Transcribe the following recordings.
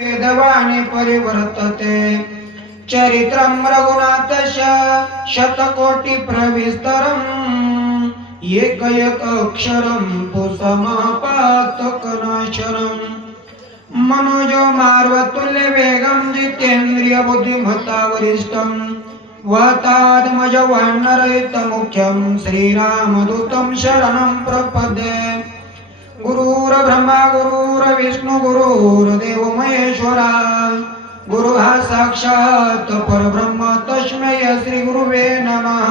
वेदवाणी परिवर्तते चरित्रं रघुनाथस्य शतकोटि प्रविस्तरम् एकैक अक्षरं पुसमापातकनाशनम् मनोजो मार्वतुल्य वेगं जितेन्द्रिय बुद्धिमत्ता वरिष्ठं वातात्मज वानरहितमुख्यं श्रीरामदूतं शरणं प्रपद्ये। गुरुर्ब्रह्मा गुरुर्विष्णु गुरुर्देव महेश्वरा गुरु हा साक्षात परब्रह्म तस्मै श्री गुरुवे नमः।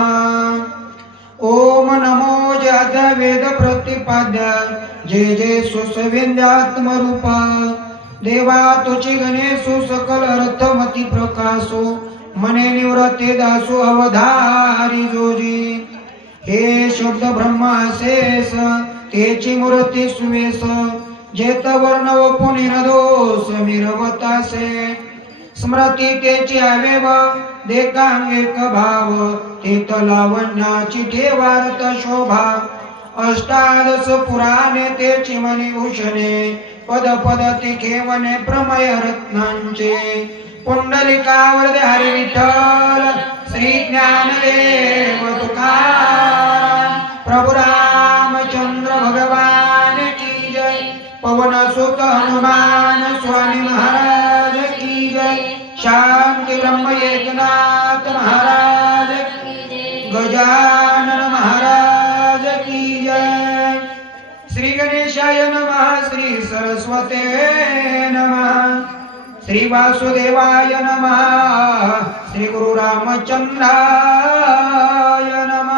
ओम नमो जय वेद प्रतिपाद्य जय जय सुसविंद्यात्मरूप देवा तुझी गणेशु सकल अर्थमती प्रकाशो मने निवृत्ती दासो अवधारी जोजी। हे शब्द ब्रह्माशेष तेची मूर्ती सुवेश जेत वर्ण पुनिरदोष मिरवतासे स्मृती तेची आवेव देकांगिक भाव तेत लावण्याची ठेवार्थ शोभा अष्टादश पुराणे तेची मणिभूषणे पद पद ती खेवणे प्रमय रत्नांचे पुंडलिकावर हरी विठ्ठल श्री ज्ञानदेव तुकाराम प्रभु रामचंद्र भगवान की जय। पवन सुत हनुमान स्वामी महाराज की जय। शांति ब्रह्म एकनाथ महाराज की जय। गजानन महाराज की जय। श्री गणेशाय नमः श्री सरस्वते नमः श्री वासुदेवाय नमः श्री गुरु रामचंद्राय नमः।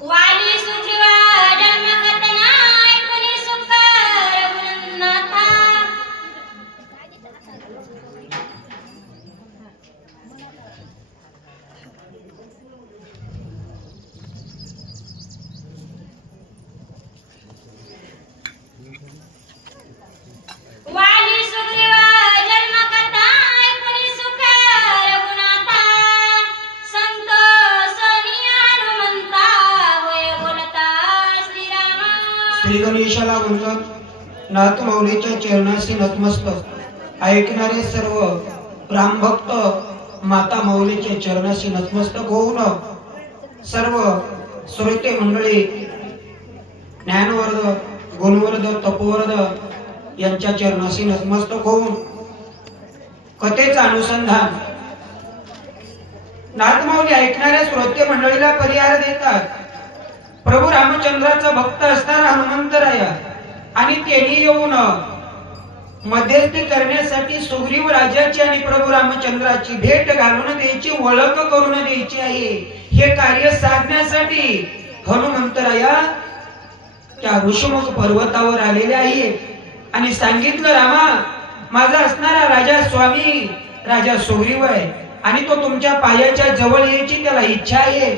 वाली सुखवा जन्म कतना ऐकुनी सुख रघुनंदनाथा। वाली सुग्रीवा जन्म कथा ऐकुनी सुख रघुनाथा। संतोषनी हनुमंता होय बोलता श्रीराम। श्री गणेशाला म्हणतात नाथ माऊलीच्या चरणाशी नतमस्तक ऐकणारे सर्व रामभक्त माता माऊलीच्या चरणाशी नतमस्तक होऊन सर्व श्रोते मंडळी ज्ञानवर्ध गुणवर्ध तपोवर्ध यांच्या चरणाशी नतमस्तक होऊन कथेचं अनुसंधान नाथ माऊली ऐकणाऱ्या श्रोते मंडळीला परिहार देतात। प्रभू रामचंद्राचा भक्त असणारा हनुमंतराया आणि त्यांनी येऊन मध्यस्थी करण्यासाठी सुग्रीव राजाची आणि प्रभू रामचंद्राची भेट घालून द्यायची ओळख करून द्यायची आहे। हे कार्य साधण्यासाठी हनुमंतराया त्या ऋषमुख पर्वतावर आलेले आहे आणि सांगितलं रामा माझा असणारा राजा स्वामी राजा सुग्रीव आहे आणि तो तुमच्या पायाच्या जवळ यायची त्याला इच्छा आहे।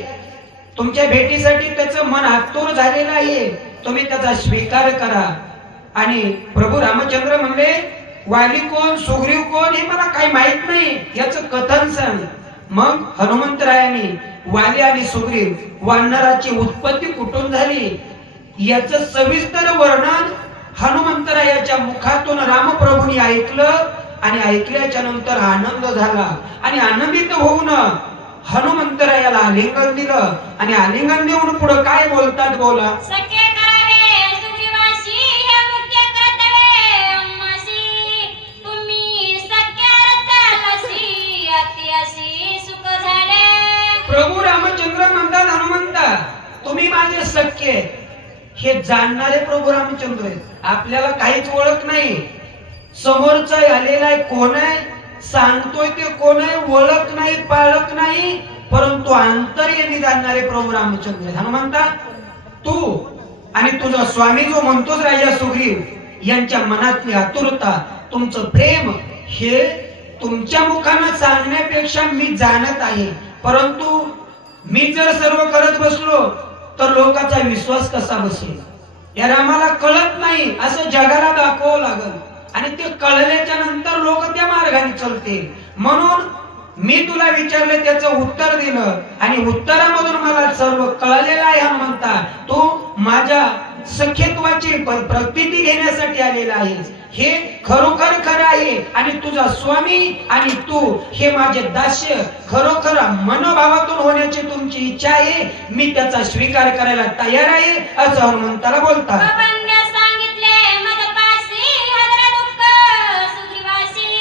तुमच्या भेटीसाठी त्याचं मन आतुर झालेलं आहे, तुम्ही त्याचा स्वीकार करा। आणि प्रभू रामचंद्र म्हणले वाली कोण सुग्रीव कोण हे मला काही माहित नाही, याचं कथन सांग। मग हनुमंतरायाने वाली आणि सुग्रीव वानराची उत्पत्ती कुठून झाली याचं सविस्तर वर्णन हनुमंतरायाच्या मुखातून रामप्रभूंनी ऐकलं आणि ऐकल्याच्या नंतर आनंद झाला आणि आनंदित होऊन हनुमंतरायाला आलिंगन दिलं आणि आलिंगन देऊन पुढे काय बोलतात बोला। सख्य करावे सुग्रीवासी हे मुख्य कर्तव्य आम्हासी। तुम्ही सख्य रथालासी अतियासी सुख झाले। प्रभू रामचंद्र म्हणतात हनुमंता तुम्ही माझे सख्य हे जाणणारे प्रभू रामचंद्र आहेत। आपल्याला काहीच ओळख नाही, समोरचा आलेला आहे कोण आहे सांगतोय ते कोण आहे ओळख नाही पाळख नाही, परंतु अंतर्यामी जाणणारे प्रभू रामचंद्र हनुमंता तू आणि तुझा स्वामी जो म्हणतोच राजा सुग्रीव यांच्या मनातली आतुरता तुमचं प्रेम हे तुमच्या मुखानं सांगण्यापेक्षा मी जाणत आहे, परंतु मी जर सर्व करत बसलो तर लोकांचा विश्वास कसा बसेल? या रामाला कळत नाही असं जगाला दाखवावं लागल आणि ते कळल्याच्या नंतर लोक त्या मार्गाने चलतील. म्हणून मी तुला विचारलं, त्याचं उत्तर दिलं आणि उत्तरामधून मला सर्व कळलेलं आहे. म्हणता तू माझ्या सख्यत्वाची प्रतीती घेण्यासाठी आलेला आहेस. हे खरोखर खरं आहे आणि तुझा स्वामी आणि तू हे माझे दास्य खरोखर मनोभावातून होण्याची तुमची इच्छा आहे. मी त्याचा स्वीकार करायला तयार आहे असं हनुमंताला बोलतात. बाबांनी सांगितले मदपासी हजरा दुःख सुग्रीवासी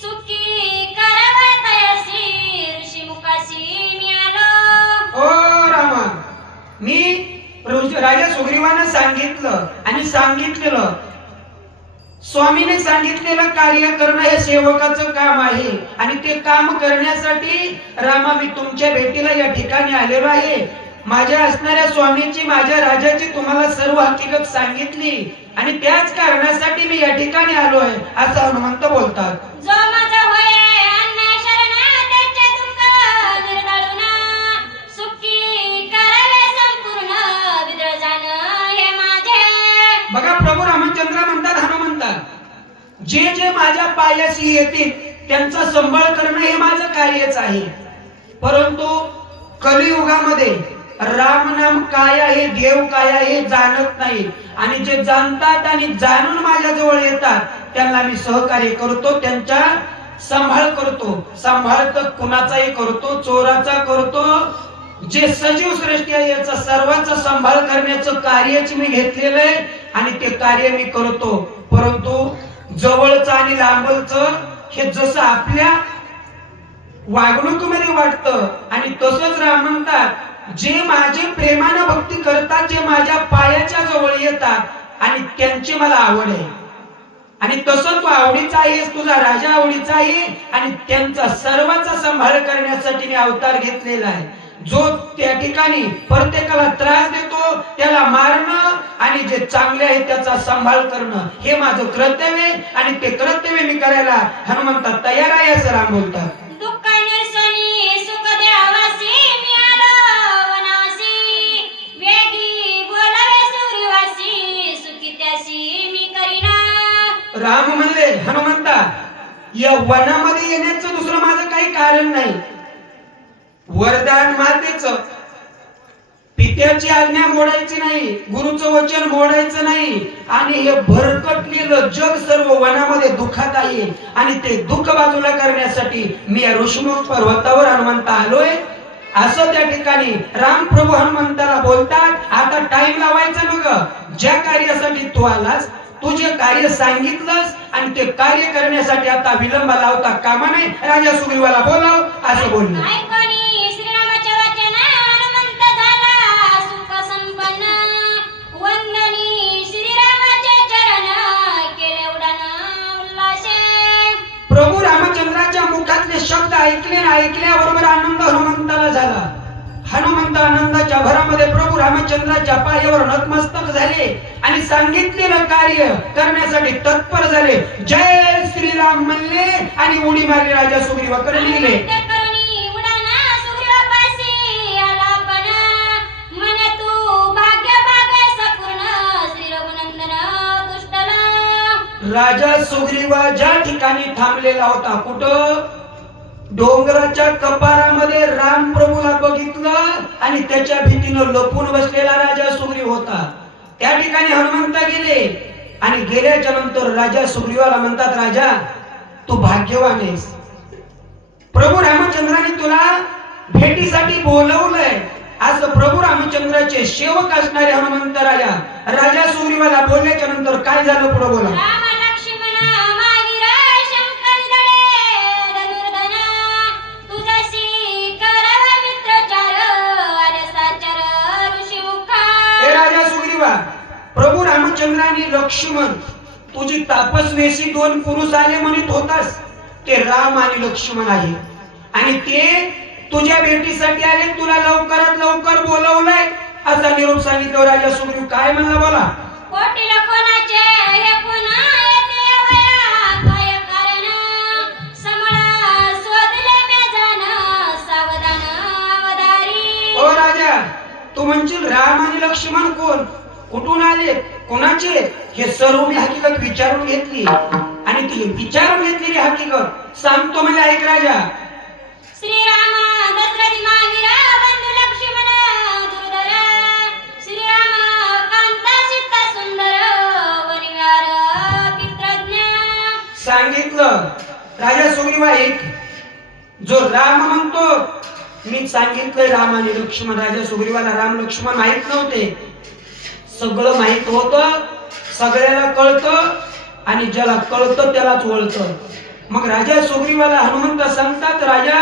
सुखी करावा तयासी ऋषी मुखासी मी आलो. ओ रामा, मी राजा सुग्रीवानं सांगितलं आणि सांगितलेलं, स्वामीने सांगितलेलं कार्य करणं हे सेवकाचं काम आहे आणि ते काम करण्यासाठी रामा मी तुमच्या भेटीला या ठिकाणी आलेलो आहे. माझ्या असणाऱ्या स्वामीची, माझ्या राजाची तुम्हाला सर्व हकीकत सांगितली आणि त्याच कारणासाठी मी या ठिकाणी आलो आहे असं हनुमंत बोलतात. जो माझा होय अन्न शरणा त्याचे दुःख निर्दाळून सुखी करावे संपूर्ण विद्र जाण हे माझे. बघा प्रभू रामचंद्र म्हणतात हनुमंता, जे जे माझ्या पायाशी येतील त्यांचा सांभाळ करणं हे माझं कार्यच आहे. परंतु कलियुगामध्ये राम नाम काय आहे, देव काय आहे हे जाणत नाही आणि जे जाणतात आणि जाणून माझ्या जवळ येतात त्यांना मी सहकार्य करतो, त्यांचा सांभाळ करतो. सांभाळ तर कुणाचाही करतो, चोराचा करतो, जे सजीव सृष्टी आहे याचा सर्वांचा सांभाळ करण्याचं कार्यच मी घेतलेलं आहे आणि ते कार्य मी करतो. परंतु जवळचं आणि लांबचं हे जसं आपल्या वागणुकीमध्ये वाटतं आणि तसंच राम म्हणतात, जे माझे प्रेमानं भक्ती करतात, जे माझ्या पायाच्या जवळ येतात आणि त्यांची मला आवड आहे आणि तसं तू आवडीचा आहेस, तुझा राजा आवडीचा आहे आणि त्यांचा सर्वांचा सांभाळ करण्यासाठी मी अवतार घेतलेला आहे. जो त्या ठिकाणी प्रत्येकाला त्रास देतो त्याला मारणं आणि जे चांगले आहे त्याचा सांभाळ करणं हे माझं कर्तव्य आहे आणि ते कर्तव्य मी करायला हनुमंता तयार आहे असं राम बोलतात. दुःख निरसनी सुख द्यावासी मी आलो वनासी वेगी बोलावे सूर्यवासी सुखी त्यासी मी करीना. राम म्हणले हनुमंता, या वनामध्ये येण्याचं दुसरं माझं काही कारण नाही. वरदान मातेचं, पित्याची आज्ञा मोडायची नाही, गुरुचं वचन मोडायचं नाही आणि हे भरकटलेलं जग सर्व वनामध्ये दुःखात आहे आणि ते दुःख बाजूला करण्यासाठी मी या ऋषिमुख पर्वतावर हनुमंता आलोय असं त्या ठिकाणी राम प्रभू हनुमंताला बोलतात. आता टाइम लावायचा नग, ज्या कार्यासाठी तू आलास, तू जे कार्य सांगितलंस आणि ते कार्य करण्यासाठी आता विलंब लावता कामा नाही. राजा सुग्रीवाला बोलाव असं बोलले. ऐकणी श्रीरामाचे वचन हनुमंत झाला सुख संपन्न वंदनी श्रीरामाचे चरण केले उडान उल्हासे. प्रभू रामचंद्राच्या मुखातले शब्द ऐकले आणि ऐकल्याबरोबर आनंद हनुमंताला झाला. हनुमंत आनंदाच्या भरामध्ये प्रभू रामचंद्राच्या पायावर नतमस्तक झाले आणि सांगितलेलं कार्य करण्यासाठी तत्पर झाले. जय श्रीराम म्हणले आणि उडी मारली राजा सुग्रीवाकडे गेले. राजा सुग्रीवा ज्या ठिकाणी थांबलेला होता, कुठं? डोंगराच्या कपारामध्ये राम प्रभूला बघितलं आणि त्याच्या भीतीनं लपून बसलेला राजा सुग्रीव होता. त्या ठिकाणी हनुमंत गेले आणि गेल्याच्या नंतर राजा सुग्रीवाला म्हणतात, राजा तू भाग्यवान आहेस, प्रभू रामचंद्राने तुला भेटीसाठी बोलवलंय असं प्रभू रामचंद्राचे सेवक असणारे हनुमंत राजा सुग्रीवाला बोलल्याच्या नंतर काय झालं पुढे बोला. प्रभू रामचंद्राने लक्ष्मण, तुझी तापसवेशी दोन पुरुष आले म्हणत होतास, ते राम आणि लक्ष्मण आहे आणि ते तुझ्या भेटीसाठी आले, तुला लवकरात लवकर बोलवलंय असा निरोप सांगितलं. राजा सुग्रीव काय म्हणला बोला. कोटीला कोणाचे हे कोणा येते वया काय कारण म्हणशील राम आणि लक्ष्मण कोण, कुठून आले, कोणाचे, हे सर्व मी हकीकत विचारून घेतली आणि ती विचारून घेतलेली हकीकत सांगतो मला. ऐक राजा. श्रीराम दशरथ महावीरा बंधू लक्ष्मण दुर्धर श्रीराम कांता सीता सुंदर वनिवार पित्रज्ञ. सांगितलं राजा सुग्रीवा. एक जो राम म्हणतो, मी सांगितलंय राम आणि लक्ष्मण. राजा सुग्रीवाला राम लक्ष्मण माहित नव्हते, सगळं माहित होतं, सगळ्याला कळतं आणि ज्याला कळतं त्यालाच वळतं. मग राजा सुग्रीवाला हनुमंत सांगतात, राजा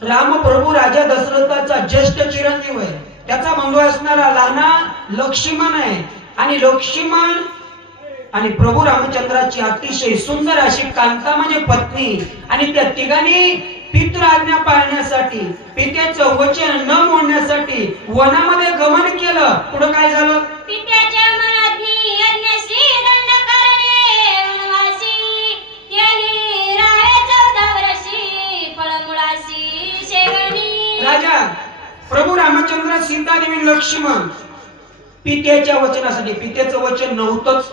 राम प्रभू राजा दशरथाचा ज्येष्ठ चिरंजीव आहे, त्याचा बंधू असणारा लहाना लक्ष्मण आहे आणि लक्ष्मण आणि प्रभू रामचंद्राची अतिशय सुंदर अशी कांता म्हणजे पत्नी, आणि त्या तिघांनी पितृ आज्ञा पाळण्यासाठी, पित्याचं वचन न मोडण्यासाठी वनामध्ये गमन केलं. पुढे काय झालं? पित्याच्या मनातनी यज्ञशी दंड करणे वनवासी त्याही राहे 14 वर्षी फळमुळासी शेवणी. राजा प्रभू रामचंद्र, सीता देवी, लक्ष्मण पित्याच्या वचनासाठी, पित्याचं वचन नव्हतंच,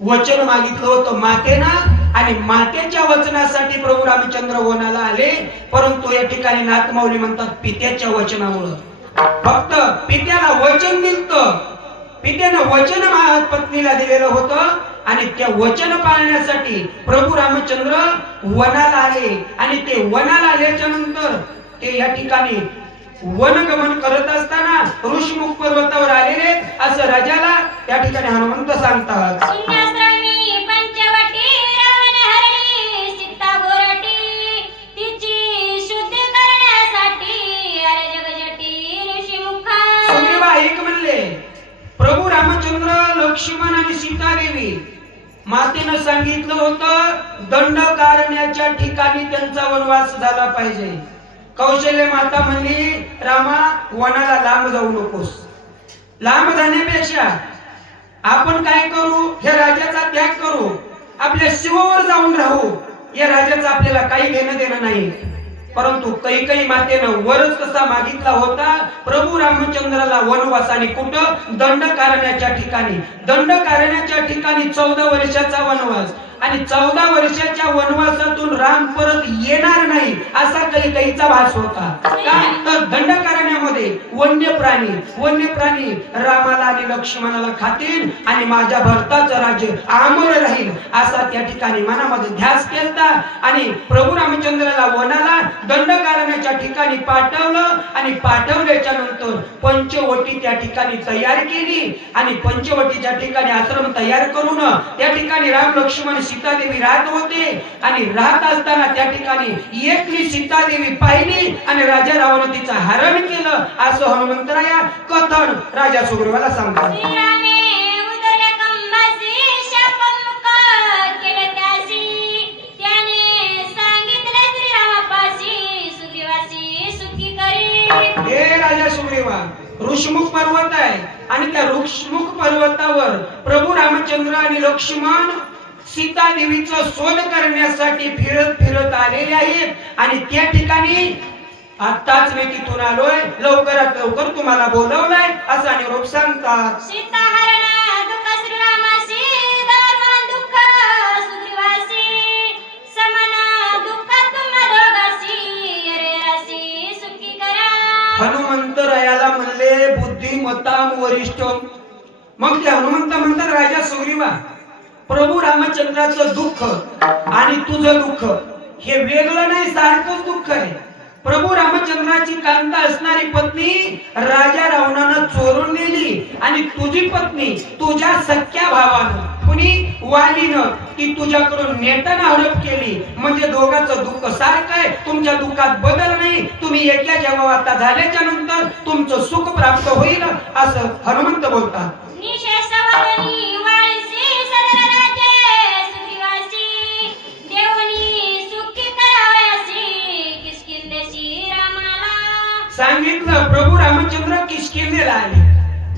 वचन मागितलं होतं मातेनं आणि मातेच्या वचनासाठी प्रभू रामचंद्र वनाला आले. परंतु या ठिकाणी नाथमाऊली म्हणतात पित्याच्या वचनामुळं. फक्त पित्याला वचन दिलं, पित्यानं वचन पत्नीला दिलेलं होतं आणि त्या वचन पाळण्यासाठी प्रभू रामचंद्र वनाला आले. आणि ते वनाला आल्याच्या नंतर ते या ठिकाणी वनगमन करत असताना ऋषमुख पर्वतावर आलेले असं राजाला त्या ठिकाणी हनुमंत सांगतात. शून्याश्रमी पंचवटी रावण हरली सीता गोरटी तिची शुद्धी करण्यासाठी आले जगजटी ऋषीमुखा. सुग्रीवा एक म्हणले, प्रभू रामचंद्र, लक्ष्मण आणि सीता देवी, मातेनं सांगितलं होतं दंड कारण्याच्या ठिकाणी त्यांचा वनवास झाला पाहिजे. कौशल्य माता म्हणली, रामा वनाला लांब जाऊ नकोस, लांब जाण्यापेक्षा आपण काय करू, हे राजाचा त्याग करू, आपल्या शिवावर जाऊन राहू, या राजाचं आपल्याला काही घेणं देणं नाही. परंतु कैकेयी मातेनं वरच तसा मागितला होता प्रभू रामचंद्राला वनवास. आणि कुठं? दंड कारण्याच्या ठिकाणी. दंड कारण्याच्या ठिकाणी 14 वर्षाचा वनवास, आणि 14 वर्षाच्या वनवासातून राम परत येणार नाही असा कैकेयीचा भास होता. का तर दंडकारण्यामध्ये वन्य प्राणी रामाला आणि लक्ष्मणाला खातील आणि माझ्या भरताचं राज्य अमर राहील असा त्या ठिकाणी मनामध्ये ध्यास केला. आणि प्रभू रामचंद्राला वनाला दंडकारण्याच्या ठिकाणी पाठवलं आणि पाठवल्याच्या नंतर पंचवटी त्या ठिकाणी तयार केली आणि पंचवटीच्या ठिकाणी आश्रम तयार करून त्या ठिकाणी राम लक्ष्मण सीता देवी राहत होते. आणि राहत असताना त्या ठिकाणी एकली सीता देवी पाहिली आणि राजा रावण तिचं हरण केलं असं हनुमंतराया कथन राजा सुग्रीवाला सांगतात. श्रीरामे उदर कंबासी शापमुख केले त्यासी त्याने सांगितले श्रीरामापाशी सुग्रीवासी सुखी करी. हे राजा सुग्रीवा, ऋषमुख पर्वत आहे आणि त्या ऋषमुख पर्वतावर प्रभू रामचंद्र आणि लक्ष्मण सीता देवीचा शोध करण्यासाठी फिरत आलेले आहेत. आणि त्या ठिकाणी आताच मी तिथून आलोय, लवकरात लवकर तुम्हाला बोलवलंय असा निरोप सांगतात. सीता हरण दुःख श्रीरामासी दरमान दुःख सुग्रीवासी समान दुःख तुम्हा दोघासी रे रासी सुखी करा. हनुमंतरायाला म्हणले बुद्धिमत्ताम वरिष्ठ. मग ते हनुमंत म्हणतात, राजा सुग्रीवा, प्रभू रामचंद्राचं दुःख आणि तुझं दुःख हे वेगळं नाही, सारखंच दुःख आहे. प्रभू रामचंद्राची कांता असणारी पत्नी राजा रावणानं चोरून नेली आणि तुझी पत्नी तुझ्या सख्या भावानं कुणी वालीनं ती तुझ्याकडून नेटानं हडप केली. म्हणजे दोघांचं दुःख सारखं आहे, तुमच्या दुःखात बदल नाही. तुम्ही एका जगावाता झाल्याच्या नंतर तुमचं सुख प्राप्त होईल असं हनुमंत बोलतात. निशेषवदनी वाळीसी सदर राजे सुग्रीवासी देवनी सुखी करावयासी किष्किंधेसी रामाला. सांगितलं प्रभू रामचंद्र किष्किंधेला आले.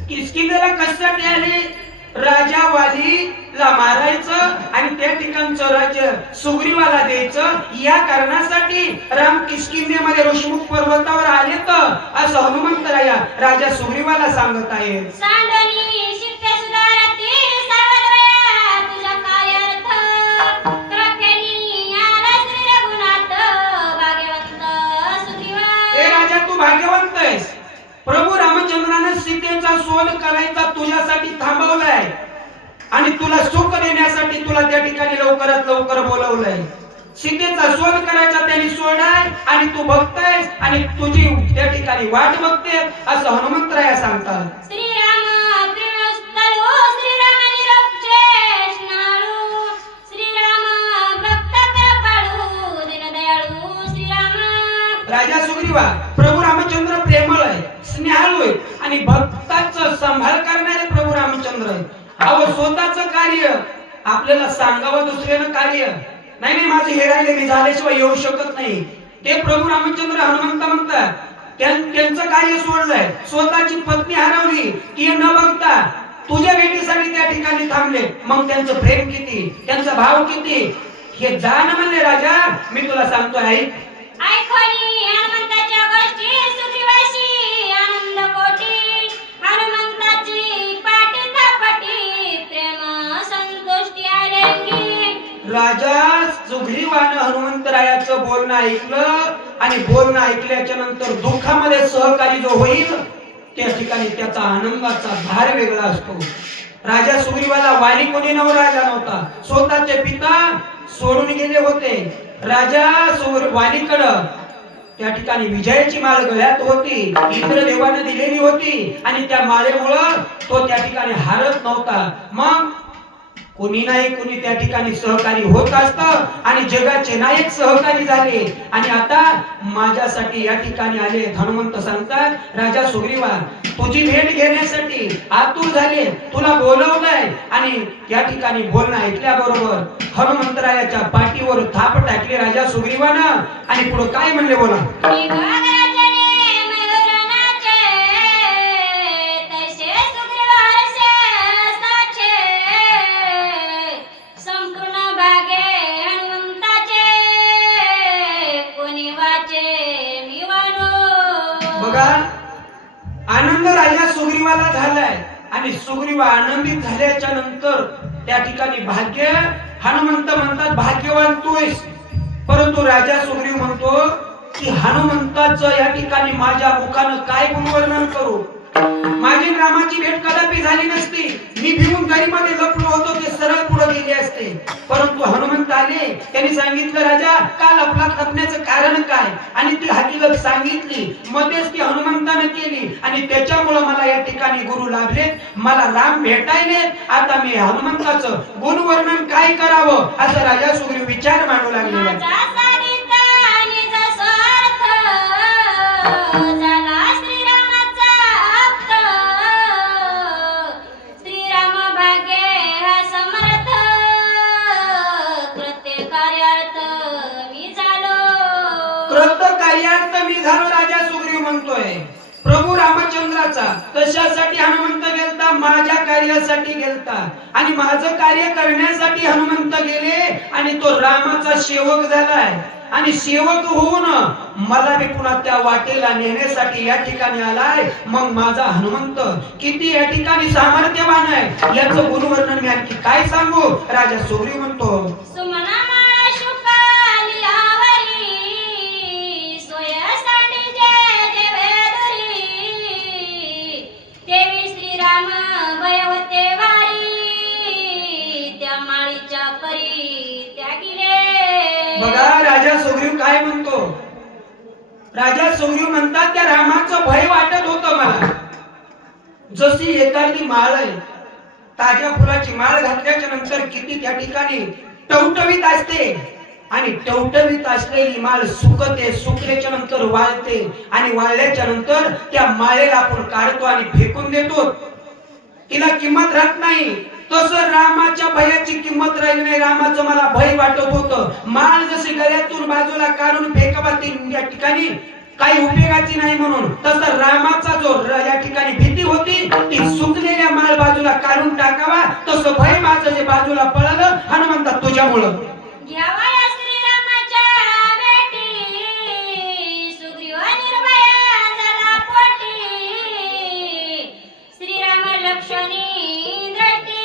किष्किंधेला कशासाठी आले? राजा वालीला मारायचं आणि त्या ठिकाणचं राज्य सुग्रीवाला द्यायचं. या कारणासाठी राम किष्किंधेमध्ये ऋषमुख पर्वतावर आले तर असं हनुमंतराया राजा सुग्रीवाला सांगत आहे. सांडणी शिक्के सुधारती सर्वदया तुझ्या कार्यार्थ कृपेनी आला श्री रघुनाथ भाग्यवंत सुग्रीवा. ए राजा, तू भाग्यवंत आहेस. प्रभू रामचंद्राने सीतेचा शोध करायचा तुझ्यासाठी थांबवलाय आणि तुला सुख देण्यासाठी तुला त्या ठिकाणी लवकरात लवकर बोलवलंय. सीतेचा शोध करायचा त्यांनी सोडाय आणि तू बघतायस आणि तुझी त्या ठिकाणी वाट बघते असं हनुमंतराया सांगतात. श्रीराम प्रेमस्थलो श्रीराम निरक्षेष नाळू श्रीराम भक्त कृपाळू दीनदयाळू श्रीराम. राजा सुग्रीवा, प्रभू रामचंद्र प्रेमळ आहे, स्नेहाळू आहे आणि भक्ताचं सांभाळ करणारे प्रभू रामचंद्र आहे. अहो, स्वतःचं कार्य आपल्याला सांगावं दुसऱ्यानं कार्य नाही. नाही, माझे हे राहिले, मी झाल्याशिवाय येऊ शकत नाही. ते प्रभू रामचंद्र हनुमंत म्हणतात. त्यांचं कार्य सोडलंय, स्वतःची पत्नी हरवली ती न बघता तुझ्या भेटीसाठी त्या ठिकाणी थांबले. मग त्यांचं प्रेम किती, त्यांचा भाव किती हे जाण म्हणले. राजा, मी तुला सांगतो आहे, ऐकोनी हनुमंताच्या गोष्टी सुग्रीवाशी आनंद कोटी हनुमंताची पाटी थापटी प्रेम संतुष्टी आलेंगी. राजा सुग्रीवानं हनुमंतरायाचं बोलणं ऐकलं आणि बोलणं ऐकल्याच्या नंतर दुःखामध्ये सहकारी जो होईल त्या ठिकाणी त्याचा आनंदाचा भार वेगळा असतो. राजा सुग्रीवाला वाली कोणी नवराजा नव्हता. स्वतःचे पिता सोडून गेले होते. राजा वालीकडं त्या ठिकाणी विजयाची माळ गळ्यात होती, इंद्रदेवाने दिलेली होती आणि त्या माळेमुळं तो त्या ठिकाणी हारत नव्हता. मग कोणी नाही कोणी त्या ठिकाणी सहकारी होत असतं आणि जगाचे नायक सहकारी झाले. आणि आता माझ्यासाठी या ठिकाणी आले. हनुमंत सांगतात, राजा सुग्रीवा, तुझी भेट घेण्यासाठी आतुर झाले, तुला बोलवलंय. आणि त्या ठिकाणी बोलणं ऐकल्याबरोबर हनुमंतरायाच्या पाठीवर थाप टाकली राजा सुग्रीवानं आणि पुढे काय म्हणले बोला. बघा, आनंद राजा सुग्रीवाला झालाय आणि सुग्रीवा आनंदित झाल्याच्या नंतर त्या ठिकाणी भाग्य हनुमंत म्हणतात भाग्यवान तू आहेस. परंतु राजा सुग्रीव म्हणतो की हनुमंताचं या ठिकाणी माझ्या मुखानं काय गुणवर्णन करू. माझी रामाची भेट कदापि झाली नसती. मी भिवून गाडीमध्ये लपलो होतो, ते सरळ पुढे गेले असते. परंतु हनुमंत आले, त्यांनी सांगितलं, राजा का लपण्याचं कारण काय, आणि ती हकीकत सांगितली. मध्येच ती हनुमंताने केली आणि त्याच्यामुळे मला या ठिकाणी गुरु लाभले, मला राम भेटायले. आता मी हनुमंताचं गुणवर्णन काय करावं असं राजा सुग्रीव विचार मांडू लागले. कार्यार्थ मी झालो. राजा सुग्रीव म्हणतोय प्रभू रामचंद्राचा. कशासाठी हनुमंत गेलता? माझ्या कार्यासाठी गेलता आणि माझं कार्य करण्यासाठी हनुमंत गेले आणि तो रामाचा सेवक झालाय. आणि सेवक होऊन मला मी पुन्हा त्या वाटेला नेण्यासाठी या ठिकाणी आलाय. मग माझा हनुमंत किती या ठिकाणी सामर्थ्यवान आहे याचं गुणवर्णन मी आणखी काय सांगू. राजा सुग्रीव म्हणतो, बघा राजा सुग्रीव काय म्हणतो. राजा सुग्रीव म्हणतात, त्या रामाचं भय वाटत होतं मला. जशी एखादी माळ आहे, ताज्या फुलाची माळ घातल्याच्या नंतर किती त्या ठिकाणी टवटवीत असते आणि टवटवीत असलेली माळ सुकते, सुकल्याच्या नंतर वाळते आणि वाळल्याच्या नंतर त्या माळेला आपण काढतो आणि फेकून देतो, तिला किंमत राहत नाही. तसं रामाच्या भयाची किंमत राहिली नाही. रामाचं मला भय वाटत होतं. माळ जशी गळ्यातून बाजूला काढून फेकावा ती या ठिकाणी काही उपयोगाची नाही म्हणून, तसं रामाचा जो या ठिकाणी भीती होती ती सुकलेल्या माळ बाजूला काढून टाकावा, तसं भय माझं जे बाजूला पळालं हनुमंता तुझ्यामुळं. घ्यावा या श्रीरामाच्या भेटी, सुग्रीव निर्भया झाला पोटी. श्रीराम लक्ष्मणी दृष्टी,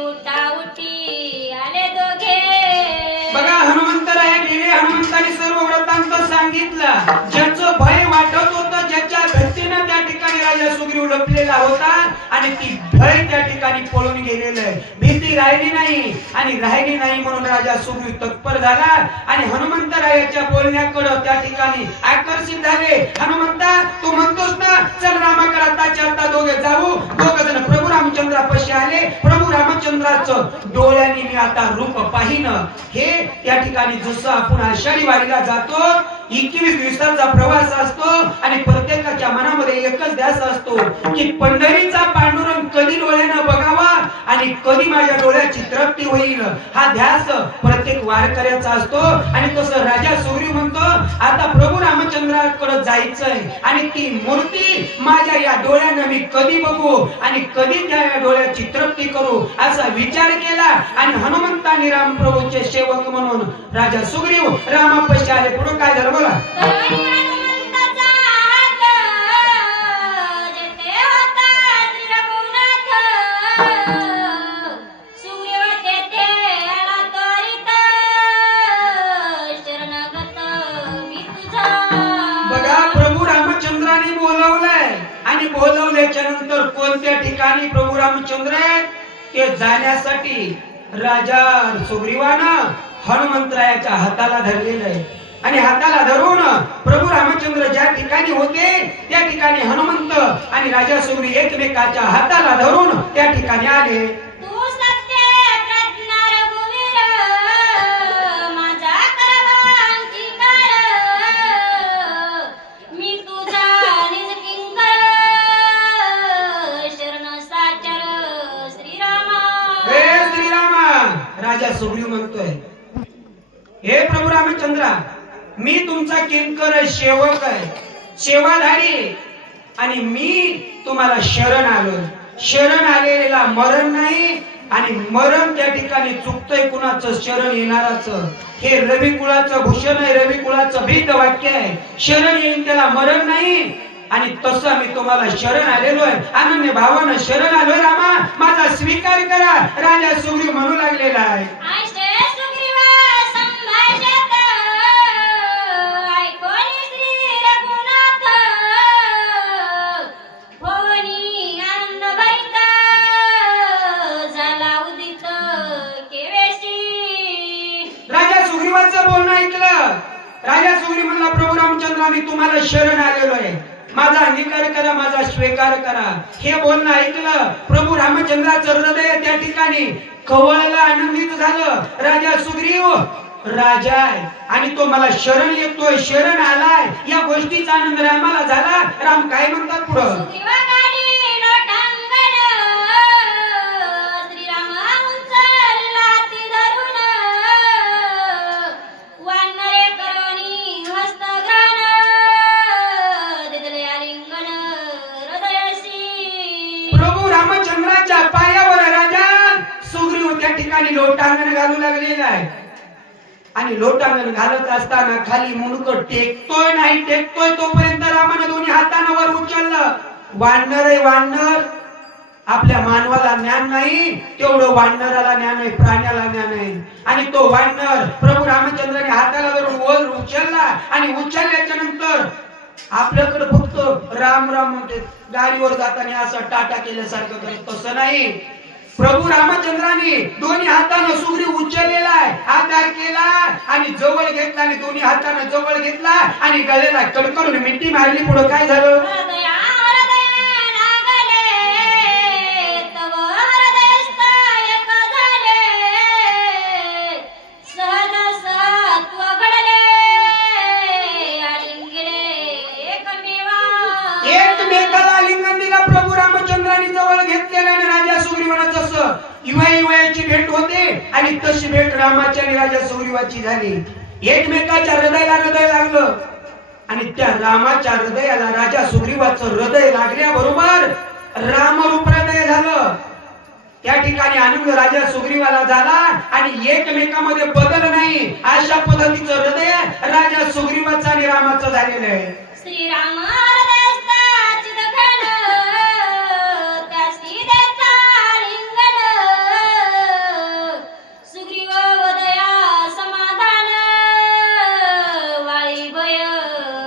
उठा उठी आले दोघे. बघा हनुमंतराया गेले, हनुमंताने सर्व वृत्तांत सांगितलं. ज्याचं भय वाटत होतं, ज्याच्या भीतीनं त्या ठिकाणी राजा सुग्रीव लपलेला होता आणि ती भय त्या ठिकाणी पळून गेलेलं आहे. भीती राहिली नाही आणि राहिली नाही म्हणून राजा सुग्रीव तत्पर झाला आणि हनुमंतरायाच्या बोलण्याकडे त्या ठिकाणी आकर्षित झाले. हनुमंता तू म्हणतोस ना, चल रामाकडे आताच्या आता दोघे जाऊ. दोघ जण प्रभू रामचंद्रापाशी आले. प्रभू रामचंद्राचं डोळ्यांनी मी आता रूप पाहिनं. हे त्या ठिकाणी जसं आपण आषाढी वारीला जातो, 21 दिवसाचा प्रवास असतो आणि प्रत्येकाच्या मनामध्ये एकच ध्यास असतो की पंढरीचा पांडुरंग कधी डोळ्यानं बघावा आणि कधी माझ्या डोळ्याची तृप्ती होईल. हा ध्यास प्रत्येक वारकऱ्याचा असतो आणि तसं राजा सुग्रीव म्हणतो, आता प्रभू रामचंद्राकडे जायचंय आणि ती मूर्ती माझ्या या डोळ्यानं मी कधी बघू आणि कधी त्या डोळ्याची तृप्ती करू असा विचार केला आणि हनुमंतानी रामप्रभूचे सेवक म्हणून राजा सुग्रीव रामापाशी आले. पुढे काय झालं बोला. परवानी हनुमंताचा हात, जेथे होता श्री रघुनाथ. सुग्रीव तेथे आला त्वरित, शरणागत मी तुझा. बघा प्रभू रामचंद्राने बोलवलंय आणि बोलवल्याच्या नंतर कोणत्या ठिकाणी प्रभू रामचंद्र ते जाण्यासाठी राजा सुग्रीवानं हनुमंतरायाच्या हाताला धरलेलं आहे आणि हाताला धरून प्रभू रामचंद्र ज्या ठिकाणी होते त्या ठिकाणी हनुमंत आणि राजा सुग्रीव एकमेकाच्या हाताला धरून त्या ठिकाणी आले. तू सत्य प्रज्ञा रघुवीर, माझा करावा अंगीकार. मी तुझा निज किंकर, शरण साचर श्रीरामा. हे श्रीरामा, राजा सुग्रीव म्हणतोय, हे प्रभू रामचंद्रा, मी तुमचा किंकर सेवक आहे, सेवाधारी आणि मी तुम्हाला शरण आलो. शरण आलेला मरण नाही आणि मरण त्या ठिकाणी चुकतंय कुणाचं, शरण येणाराचं. हे रवी कुळाचं भूषण आहे, रवी कुळाचं भीत वाक्य आहे. शरण येईन त्याला मरण नाही आणि तसं मी तुम्हाला शरण आलेलो आहे. अनन्य भावानं शरण आलोय रामा, माझा स्वीकार करा. राजा सुग्रीव म्हणू लागलेला आहे. आयसे सुग्रीवा संभाषत, ऐकोनी श्री रघुनाथ. होनी आनंद भरित, झाला उदित केवेशी. राजा सुग्रीवाचं बोलणं ऐकलं. राजा सुग्रीव म्हणला, प्रभू रामचंद्र मी तुम्हाला शरण आलेलो आहे, माझा अंगीकार करा, माझा स्वीकार करा. हे बोलणं ऐकलं. प्रभू रामचंद्राचं हृदय त्या ठिकाणी कवळलं, आनंदित झालं. राजा सुग्रीव राजा आहे आणि तो मला शरण येतोय, शरण आलाय, या गोष्टीचा आनंद रामाला झाला. राम काय म्हणतात पुढं. सुग्रीवा गाडी लोटांगण, श्रीराम उंचलला हाती धरून. वानरे करोनी हस्तग्रहण, दिदले आलिंगन हृदयशी. प्रभू रामचंद्राच्या पायावर राजा सुग्रीव त्या ठिकाणी लोटांगण घालू लागलेला आहे आणि लोटांगण घालत असताना खाली मुंडकं टेकतोय नाही टेकतोय तोपर्यंत रामानं दोन्ही हातानं वर उचललं. वानर आहे वानर, आपल्या मानवाला ज्ञान नाही तेवढं वानराला ज्ञान आहे, प्राण्याला ज्ञान आहे. आणि तो वानर प्रभू रामचंद्राने हाताला धरून वर उचलला आणि उचलल्याच्या नंतर आपल्याकडे फक्त राम राम म्हणते, गाडीवर जाताना असं टाटा केल्यासारखं करत तसं नाही. प्रभू रामचंद्राने दोन्ही हातानं सुग्रीव उचललेला आहे, आधार केला आणि जवळ घेतला आणि दोन्ही हातानं जवळ घेतला आणि गळ्याला कडकडून मिठी मारली. पुढे काय झालं. हृदया हृदय लागले, तव हृदयस्थ एक झाले. सहज सत्व घडले, आलिंगने एकमेवा. एकमेकाला आलिंगन दिला. प्रभू रामचंद्राने जवळ घेतलेला आणि राजा सुग्रीवानं जसं युवाची भेट होते आणि तशी भेट रामाची आणि राजा सुग्रीवाची झाली. एकमेकाच्या हृदयाला हृदय लागलं. आणि त्या रामाच्या हृदयाला राजा सुग्रीवाचं हृदय लागल्याबरोबर रामरूप हृदय झालं. त्या ठिकाणी आनंद राजा सुग्रीवाला झाला आणि एकमेकांमध्ये बदल नाही अशा पद्धतीचं हृदय राजा सुग्रीवाचं आणि रामाचं झालेलं आहे. श्रीराम हृदयस्था चिदघन, त्या सीतेचा लिंगन, सुग्रीव वदया समाधान, वाळी भय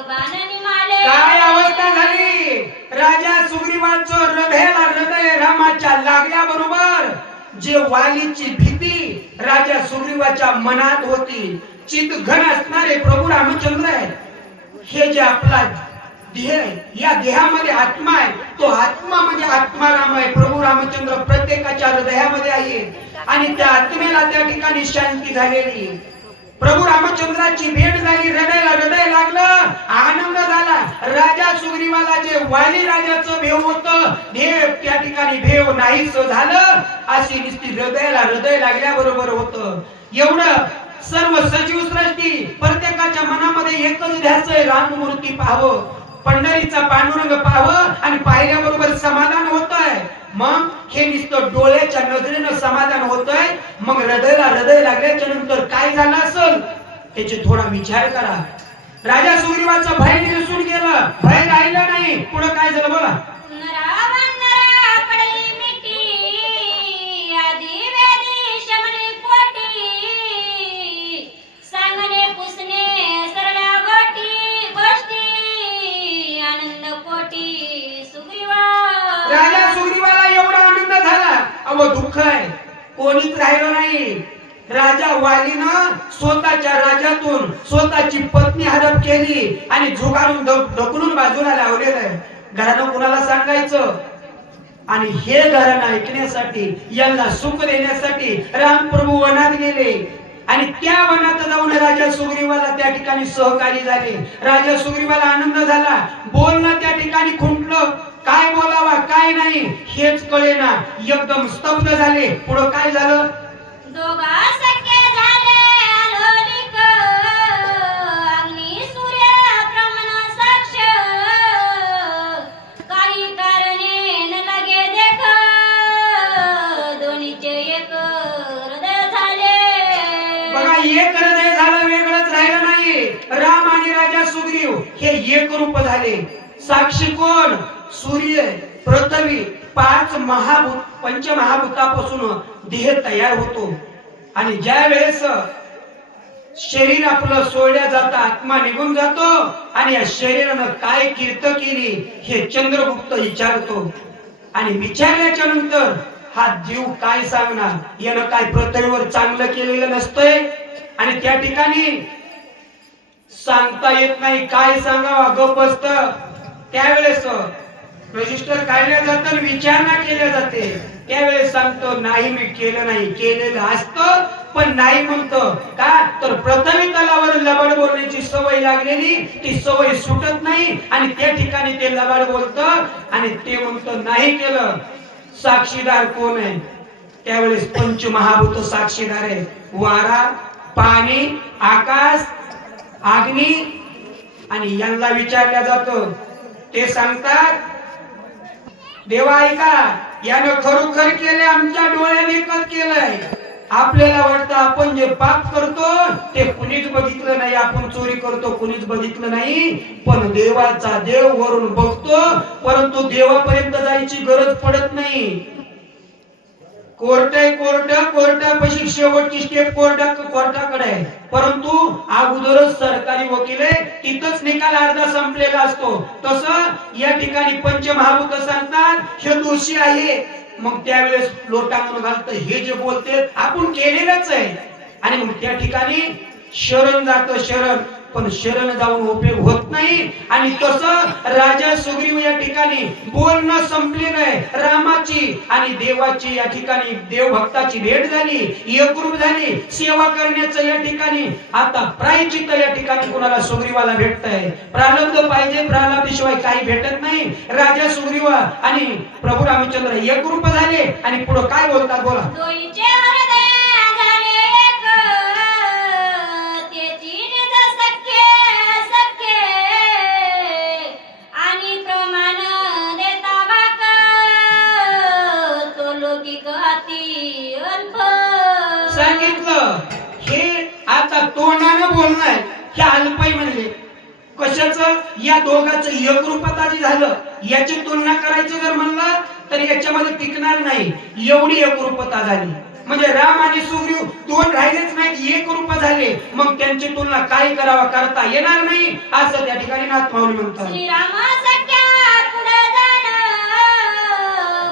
बाणनी माले. काय अवस्था झाली? राजा सुग्रीवाचं हृदयाला हृदय रामाच्या लागल्याबरोबर जे वालीची भीती राजा सुग्रीवाच्या मनात होती, चितघन असणारे प्रभू रामचंद्र आहे. हे जे आपला देह आहे, या देहामध्ये आत्मा आहे, तो आत्मा म्हणजे आत्मा राम आहे. प्रभू रामचंद्र प्रत्येकाच्या हृदयामध्ये आहे आणि त्या आत्मेला त्या ठिकाणी शांती झालेली. प्रभू रामचंद्राची भेट झाली, हृदयाला हृदय लागलं, आनंद झाला. राजा सुग्रीवाला जे वाली राजाचं भेव होतं, देव त्या ठिकाणी भेव नाहीस झालं. अशी नुसती हृदयाला हृदय लागल्याबरोबर होतं. एवढं सर्व सजीव सृष्टी प्रत्येकाच्या मनामध्ये एकच ध्यास आहे, राममूर्ती पाहावं, पंढरीचा पांडुरंग पाहावं आणि पाहिल्याबरोबर समाधान होतंय. मग हे नुसतं डोळ्याच्या नजरेनं समाधान होतंय, मग हृदयाला हृदय लागल्याच्या नंतर काय झालं असेल त्याचे थोडा विचार करा. राजा सुग्रीवाचं भय दिसून गेलं, भय राहिलं नाही. पुढे काय झालं बोला. नरा पडली मिठी, आधी वेदी शमनी पोटी, सांगणे पुसणे सरल्या गोष्टी, आनंद पोटी सुग्रीवा. राजा सुग्रीवाला एवढा आनंद झाला, अहो दुःख आहे, कोणीच राहिलं नाही. राजा वालीनं स्वतःच्या राज्यातून स्वतःची पत्नी हडप केली आणि झुगारून ढकलून बाजूला लावलेलं आहे. घरानं कुणाला सांगायचं? आणि हे घरानं ऐकण्यासाठी, यांना सुख देण्यासाठी रामप्रभू वनात गेले आणि त्या वनात जाऊन राजा सुग्रीवाला त्या ठिकाणी सहकारी झाले. राजा सुग्रीवाला आनंद झाला, बोलणं त्या ठिकाणी खुंटलं, काय बोलावा काय नाही हेच कळेना, एकदम स्तब्ध झाले. पुढे काय झालं? दोघा सखे झाले आलोलिक, अग्नी सूर्य प्रमाण साक्ष, काही कारणे न लगे देख, दोन्हीचे एक हृदय झाले. बघा, एक हृदय झालं, वेगळंच राहिलं नाही. राम आणि राजा सुग्रीव हे एक रूप झाले. साक्षी कोण? सूर्य, पृथ्वी, पाच महाभूत, पंचमहाभूतापासून देह तयार होतो. आणि ज्या वेळेस शरीर आपलं सोडल्या जातं, आत्मा निघून जातो आणि या शरीरानं काय कीर्त केली हे चंद्रगुप्त विचारतो. आणि विचारल्याच्या नंतर हा जीव काय सांगणार? यानं काय पृथ्वीवर चांगलं केलेलं नसतंय आणि त्या ठिकाणी सांगता येत नाही, काय सांगावं, गप बसत. त्यावेळेस रजिस्टर काढल्या जातं, विचारणा केल्या जाते. त्यावेळेस सांगतो नाही, मी केलं नाही, केलेलं असतं पण नाही म्हणतो. का तर पृथ्वी तलावर लबाड बोलण्याची सवय लागलेली, ती सवय सुटत नाही आणि त्या ठिकाणी ते लबाड बोलतं आणि ते म्हणतं नाही केलं. साक्षीदार कोण आहे? त्यावेळेस पंचमहाभूत साक्षीदार आहे. वारा, पाणी, आकाश, अग्नी. आणि यांना विचारल्या जातं, ते सांगतात देवा ऐका, यानं खरोखर केले, आमच्या डोळ्याने एकच केलंय. आपल्याला वाटतं आपण जे पाप करतो ते कुणीच बघितलं नाही, आपण चोरी करतो कुणीच बघितलं नाही, पण देवाचा देव वरून बघतो, परंतु देवापर्यंत जायची गरज पडत नाही. कोर्टापाशी शेवटची स्टेप कोर्टाकडे आहे, परंतु अगोदरच सरकारी वकील आहे, तिथंच निकाल अर्धा संपलेला असतो. तसं या ठिकाणी पंचमहाभूत सांगतात हे दोषी आहे, मग त्यावेळेस लोटांगण घालतं, हे जे बोलते आपण केलेलंच आहे. आणि मग त्या ठिकाणी शरण जातं, शरण, पण शरण जाऊन उपयोग होत नाही. आणि तसं राजा सुग्रीव या ठिकाणी बोलणं संपलेलं आहे. रामाची आणि देवाची या ठिकाणी देवभक्ताची भेट झाली, एकरूप झाली, सेवा करण्याचं या ठिकाणी आता प्रायचित्त या ठिकाणी कोणाला सुग्रीवाला भेटतंय. प्रारब्ध पाहिजे, प्रारब्धाशिवाय काही भेटत नाही. राजा सुग्रीव आणि प्रभू रामचंद्र एकरूप झाले आणि पुढे काय बोलतात बोला. दोईचे हृदय झाले एक, तेची निज सख्ये सख्ये, गुण आहे हे अल्पय म्हणले. कशाचं? या दोघांचं एकरूपता जी झालं याची तुलना करायची जर म्हणलं तर याच्यामध्ये टिकणार नाही, एवढी एकरूपता झाली. म्हणजे राम आणि सुग्रीव दोन राहिलेच नाहीत, एक रूप झाले. मग त्यांची तुलना काय करावा, करता येणार नाही असं त्या ठिकाणी नाथमाऊली म्हणतात. श्रीराम सख्या पुढे जाणं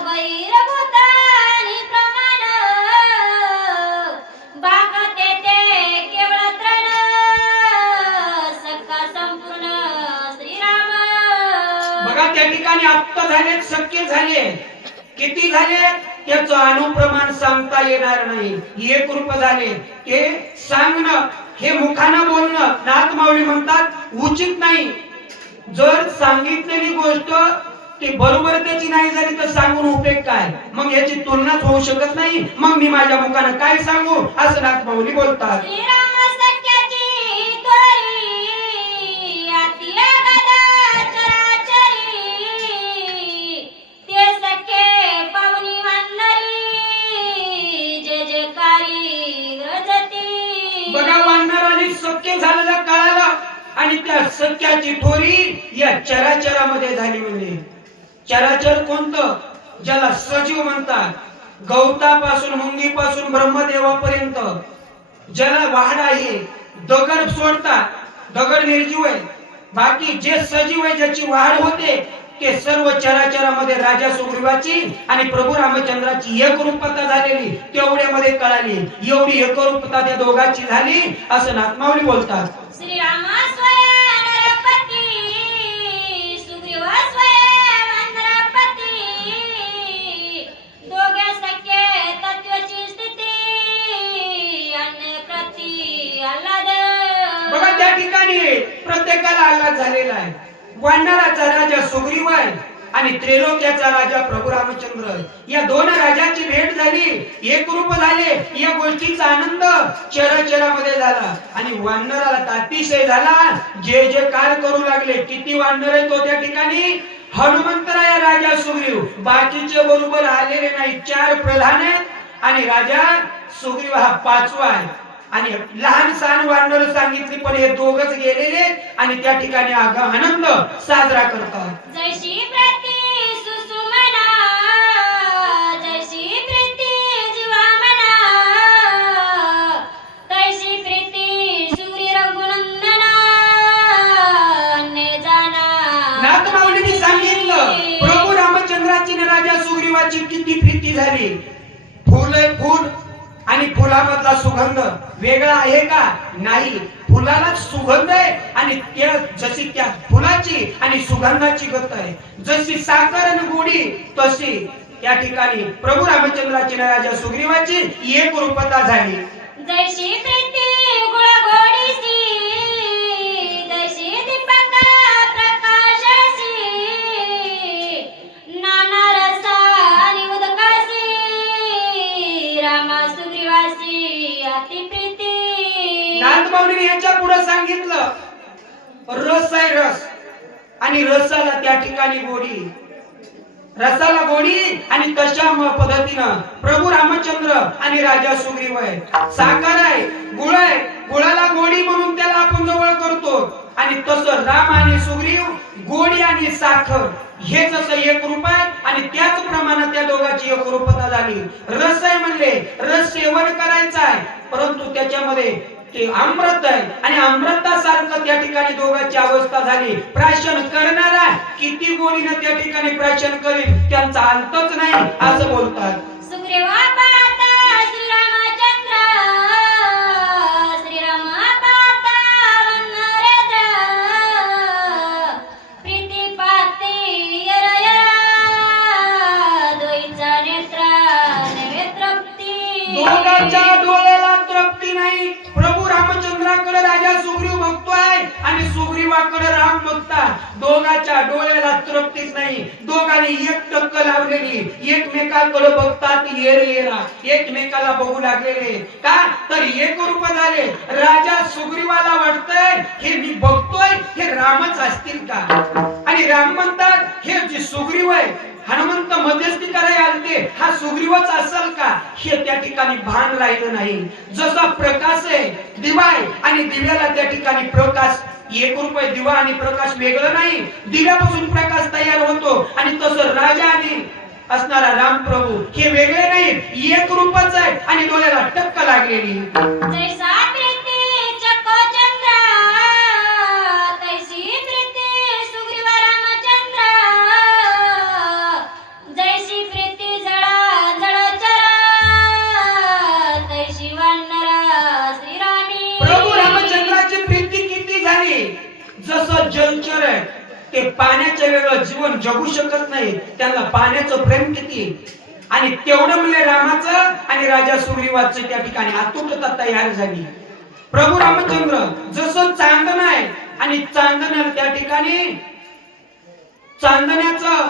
वैरभूतानी प्रमाण बागते ते केवळ तृण सख्खा संपूर्ण श्रीराम. बघा त्या ठिकाणी आप्त झाले, शक्य झाले, किती झाले त्याचं अनुप्रमाण सांगता येणार नाही. एक रूप झाले ते सांगणं हे मुखानं बोलणं नाथमाऊली म्हणतात उचित नाही. जर सांगितलेली गोष्ट ती बरोबर त्याची नाही झाली तर सांगून उपयोग काय? मग याची तुलनाच होऊ शकत नाही. मग मी माझ्या मुखानं काय सांगू असं नाथमाऊली बोलतात. श्रीराम सख्याची त्वरी अति अगाध चराचरी ते सख्ये पावनी वानरी जे जयकारी गजती. बघा वानराने सख्य झालेलं कळालं आणि त्या सख्याची थोरी या चराचरामध्ये झाली. म्हणजे चराचर कोणतं? ज्याला सजीव म्हणतात. गवतापासून मुंगीपासून ब्रह्मदेवापर्यंत ज्याला वाढ आहे, दगड सोडतात, दगड निर्जीव आहे. बाकी जे सजीव आहे ज्याची वाढ होते ते सर्व चराचरामध्ये राजा सुग्रीवाची आणि प्रभू रामचंद्राची एकरूपता झालेली तेवढ्यामध्ये कळाली. एवढी एकरूपता त्या दोघांची झाली असं नाथमाऊली बोलतात. श्रीराम स्वयं नरपती सुग्रीव स्वयं नरपती दोघे सख्ये तत्वाची स्थिती अन्य प्रती आल्हाद. बघा त्या ठिकाणी प्रत्येकाला आल्हाद झालेला आहे. वानराचा राजा सुग्रीव आहे आणि त्रिलोक्याचा राजा प्रभू रामचंद्र. या दोन राजाची भेट झाली, एक रूप झाले. या गोष्टीचा आनंद चराचरामध्ये झाला आणि वानराला अतिशय झाला. जे जे कार करू लागले. किती वानर आहे तो त्या ठिकाणी? हनुमंतराया राजा सुग्रीव, बाकीचे बरोबर आलेले नाही. 4 प्रधान आहेत आणि राजा सुग्रीव हा 5वा आहे. आणि लहान सहान वानर सांगितली पण हे दोघच गेलेले आणि त्या ठिकाणी आनंद साजरा करतात. जैशी प्रीती सुसुमना जैशी प्रीती जीवा मना तैशी प्रीती सूर्य रघुनंदना ने जाना. नाथमाऊलींनी सांगितलं प्रभू रामचंद्राची आणि राजा सुग्रीवाची किती प्रीती झाली. फुल आहे फुल आणि फुलामधला सुगंध वेगळा आहे का? नाही. फुलाला सुगंध आहे आणि त्या जशी त्या फुलाची आणि सुगंधाची गत आहे. जशी साखर आणि गोडी तशी त्या ठिकाणी प्रभू रामचंद्राची आणि राजा सुग्रीवाची एक रूपता झाली. जैशी प्रीती गुळगोडीसी जैशी दीपक प्रकाशसी नाना रसा आणि उदकासी रामा सुग्रीवासी अति प्रीती. नाथमाऊलीने याच्या पुढे सांगितलं रस आहे रस आणि रसाला त्या ठिकाणी गोडी. रसाला गोडी आणि तशा पद्धतीनं प्रभू रामचंद्र आणि राजा सुग्रीव आहे. साखर आहे, गुळ आहे, गुळाला गोडी म्हणून त्याला आपण जवळ करतो. आणि तसं राम आणि सुग्रीव गोडी आणि साखर हे जसं एक रूप आहे आणि त्याच प्रमाणात त्या दोघांची एक रूपता झाली. रस आहे म्हणले, रस सेवन करायचा आहे परंतु त्याच्यामध्ये ते अमृत आहे आणि अमृतासारखं त्या ठिकाणी दोघांची अवस्था झाली. प्राशन करणारा किती गोडीनं त्या ठिकाणी प्राशन करील त्यांचा अंतच नाही असं बोलतात. सुग्रीवा पाहता श्रीरामचंद्र श्रीरामा पाहता वनरेंद्र प्रीती पाहते यर दोईचा नेत्र नवे तृप्ती. दोघांच्या डोळ्याला तृप्ती नाही. प्रभू रामचंद्राकडे राजा सुग्रीव बघतोय आणि सुग्रीवाकडे राम बघतात. दोघांच्या डोळ्याला तृप्तीच नाही. दोघांनी एक टक्क लावलेली, एकमेकांकडे बघतात येर येरा, एकमेकाला बघू लागलेले. का तर एक रूप झाले. राजा सुग्रीवाला वाटतंय हे मी बघतोय हे रामच असतील का? आणि राम म्हणतात हे जे सुग्रीव आहे हनुमंत मध्यस्थी करायला आलते, हा सुग्रीवच असेल का हे त्या ठिकाणी भान राहिलं नाही. जसा प्रकाश आहे, दिवा आहे आणि दिव्याला त्या ठिकाणी प्रकाश, 1 रुपये दिवा आणि प्रकाश वेगळं नाही, दिव्यापासून प्रकाश तयार होतो. आणि तसं राजा आणि असणारा रामप्रभू हे वेगळे नाही, एक रूपच आहे आणि डोळ्याला टक्क लागलेली. जैसा प्रीती चकोचंद्र, तैसी प्रीती सुग्रीव रामचंद्र. जैसी प्रीती जळा जळचर, तैसी वानर श्रीरामी. प्रभू रामचंद्राची प्रीती किती झाली, जसं जलचर आहे ते पाण्याच्या वेगळं जीवन जगू शकत नाही, त्यांना पाण्याचं प्रेम किती. आणि तेवढं म्हणजे रामाचं आणि राजा सुग्रीवाचं त्या ठिकाणी आतुरता तयार झाली. प्रभू रामचंद्र जसं चांदण आहे आणि चांदण त्या ठिकाणी चांदण्याचं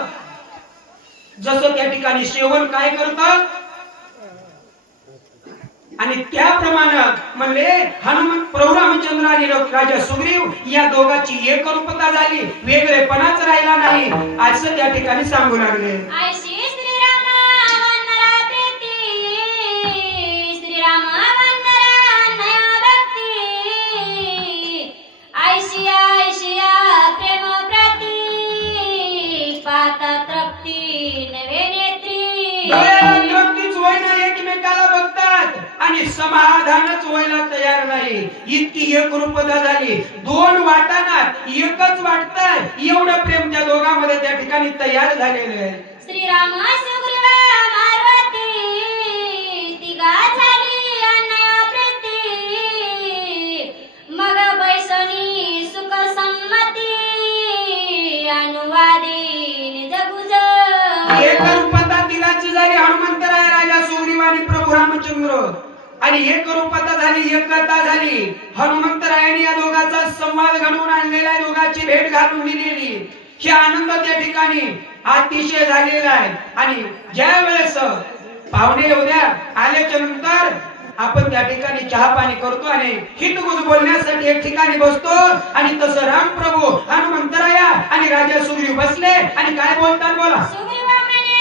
जसं त्या ठिकाणी सेवन काय करतं आणि त्याप्रमाणे म्हणले हनुमान प्रभू रामचंद्र आणि राजा सुग्रीव या दोघांची एकरूपता झाली, वेगळेपणाच राहिला नाही असं त्या ठिकाणी सांगू लागले. ऐशी श्रीराम वंदना प्रीती, श्रीराम वंदना नया भक्ती. ऐशिया प्रेम प्रती, पाता तृप्ती नवे नेत्री. डोळ्याला तृप्तीच होईना, एकमेकाला बघतात आणि समाधानच व्हायला तयार नाही, इतकी एकरूपता झाली. 2 वाटाणात एकच वाटतंय, एवढं प्रेम त्या दोघांमध्ये त्या ठिकाणी तयार झालेलं आहे. श्रीराम सुग्रीव मारुती, तिघा झाली अनया प्रीती. मग बैसनी सुख संमती, अनुवादी निज गुज. एकरूपता तिघाची झाली, हनुमंतराय राजा सुग्रीव आणि प्रभू रामचंद्र. आणि एकरूपता झाली, एकता झाली. हनुमंतरायाने या दोघांचा संवाद घडवून आणलेला आहे, दोघांची भेट घालून दिलेली. हे आनंद त्या ठिकाणी अतिशय झालेला आहे. आणि ज्या वेळेस पाहुणे उद्या आल्याच्या नंतर आपण त्या ठिकाणी चहा पाणी करतो आणि हितगुज बोलण्यासाठी एक ठिकाणी बसतो. आणि तसं रामप्रभू हनुमंतराया आणि राजा सुग्रीव बसले आणि काय बोलतात बोला. सुग्रीव म्हणे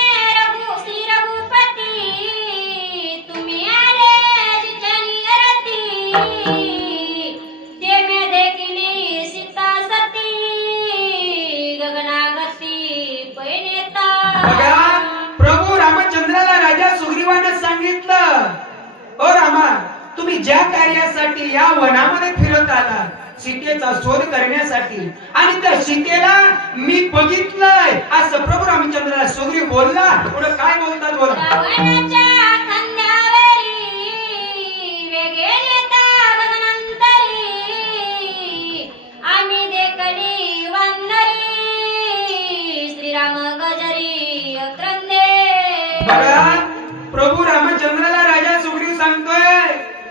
श्री रघुपती, तुम्ही आले जिजनी रती. ते मे देखिली सीता सती, गगनागती पैनेता. बघा, प्रभू रामचंद्राला राजा सुग्रीवाने सांगितलं, ओ रामा, तुम्ही ज्या कार्यासाठी या वनामध्ये फिरत आला, सीतेचा शोध करण्यासाठी, आणि त्या सीतेला मी बघितलंय असं प्रभू रामचंद्राला सुग्रीव बोलला. पुढे काय बोलतात बोला. रावणाच्या खांद्यावरी वेगे नेता गगनांतरी. आम्ही देखली वानरी, श्रीराम गजरी अक्रंदे. बघा, प्रभू रामचंद्राला राजा सुग्रीव सांगतोय,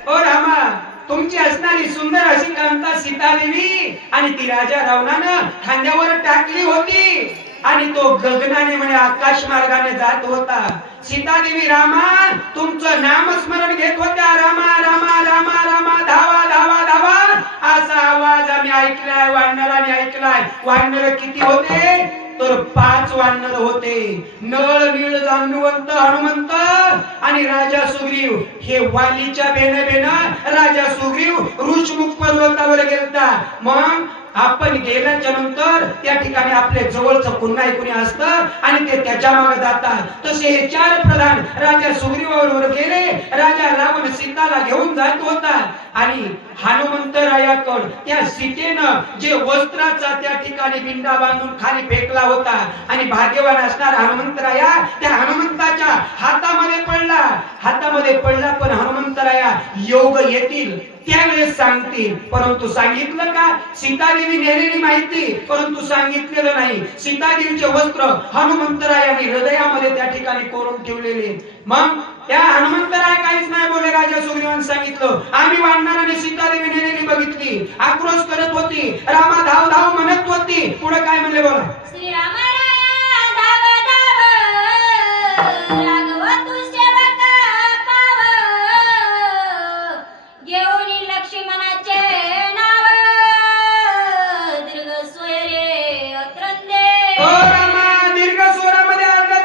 ओ रामा, तुमची असणारी सुंदर अशी कांता सीता देवी आणि ती राजा रावणानं खांद्यावर टाकली होती आणि तो गगनाने म्हणजे आकाश मार्गाने जात होता. सीता देवी रामा तुमचं नामस्मरण घेत होत्या, रामा रामा रामा रामा, धावा धावा धावा असा आवाज आम्ही ऐकलाय, वानराने ऐकलाय. वानर किती होते तर 5 वानर होते. नळ नीळ जांबुवंत हनुमंत आणि राजा सुग्रीव हे वालीच्या बेन राजा सुग्रीव ऋषमुख पर्वतावर गेलता. मग आपण गेल्याच्या नंतर त्या ठिकाणी आपल्या जवळचं कुणाही कुणी असतं आणि ते त्याच्या मागे जातात. तसे हे 4 प्रधान राजा सुग्रीवाबरोबर गेले. राजा रावण सीताला घेऊन जात होता आणि हनुमंतरायाकडे त्या सीतेनं जे वस्त्राचा त्या ठिकाणी बिंडा बांधून खाली फेकला होता आणि भाग्यवान असणार हनुमंतराया त्या हनुमंताच्या हातामध्ये पडला. पण हनुमंतराया योग येतील त्यावेळेस सांगतील, परंतु सांगितलं का. सीतादेवी नेलेली माहिती परंतु सांगितलेलं नाही. सीतादेवीचे वस्त्र हनुमंतरायाने हृदयामध्ये त्या ठिकाणी कोरून ठेवलेले. मग त्या हनुमंतराय काहीच नाही बोले. राजा सुग्रीवाने सांगितलं, आम्ही वानर आणि सीतादेवी नेलेली बघितली, आक्रोश करत होती, रामा धाव धाव म्हणत होती. पुढे काय म्हणले बघा. श्रीराम राया धाव धाव, राघव तू सेवक पाव. घेऊन लक्ष्मणाचे नाव, दीर्घ स्वरे अत्रंदे. ओ रामा, दीर्घ स्वरामध्ये अर्धा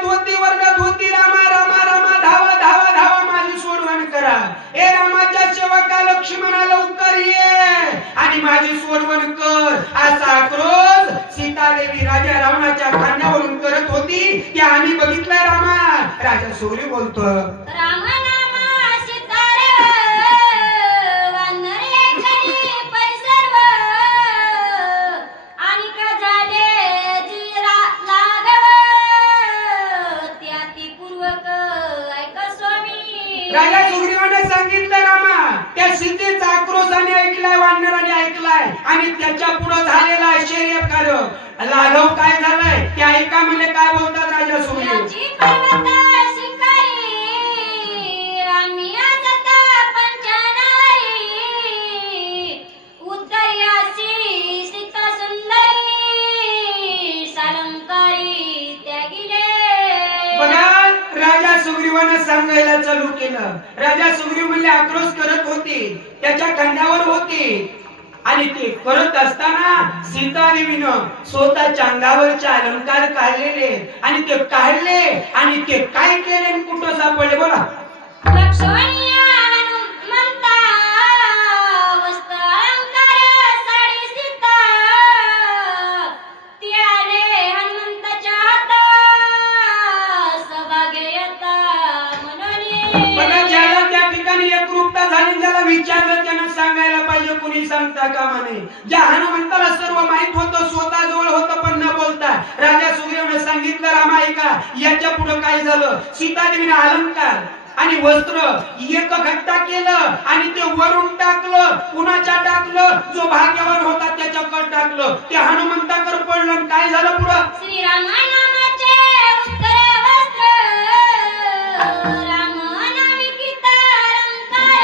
आणि माझी सोडवण कर असा आक्रोश सीतादेवी राजा रावणाच्या खांद्यावरून करत होती. ते आम्ही बघितलं रामा. राजा सुग्रीव बोलतो, राम नाम सीतार वानर एकली पैसर्व आणि का झाले जीरा लागव त्याती पूर्वक ऐक स्वामी. राजा सुग्रीवाने सांगितलं रामा, त्या सीतेचा आक्रोशाने ऐकलाय, वानराने ऐकलाय आणि त्याच्या पुढे झालेला शर्यतकार लाघव काय झालाय ते ऐका. म्हणजे काय बोलतात राजा सुग्रीव, याची पर्वत शिकारी आम्ही आजता पंचनारी उत्तर्यासी सीता सुंदरी सालंकारी त्यागिले. बघा राजा सुग्रीवाने सांगायला चालू केलं. राजा सुग्रीव म्हणजे आक्रोश करत होते, त्याच्या खांद्यावर होते आणि ते करत असताना सीतादेवीनं स्वतःच्या अंगावरचे अलंकार काढलेले आणि ते काढले आणि ते काय केले आणि कुठं सापडले बोला. लक्ष्मणीय हनुमंता वस्त्र अलंकार साडी सीता ती आले हनुमंताच्या हातात सभागे येता मनोनी. बघा ज्याला त्या ठिकाणी एकरूपता झाली, ज्याला विचारलं त्यानं सांगायला पाहिजे, कुणी सांगता कामा नये. ज्या हनुमंताला सर्व माहित होतं, स्वतः जवळ होतं पण न बोलता राजा सुग्रीवने सांगितलं, रामा ऐका याच्या पुढे काय झालं. सीतादेवीने अलंकार आणि वस्त्र एक घट्टा केलं आणि ते वरून टाकलं. कुणाच्या टाकलं, जो भाग्यवान होता त्याच्याकडे टाकलं. ते हनुमंताकडे पडलं आणि काय झालं पुढं. श्रीराम नामाचे उत्तर वस्त्र राम नामिकिता अलंकार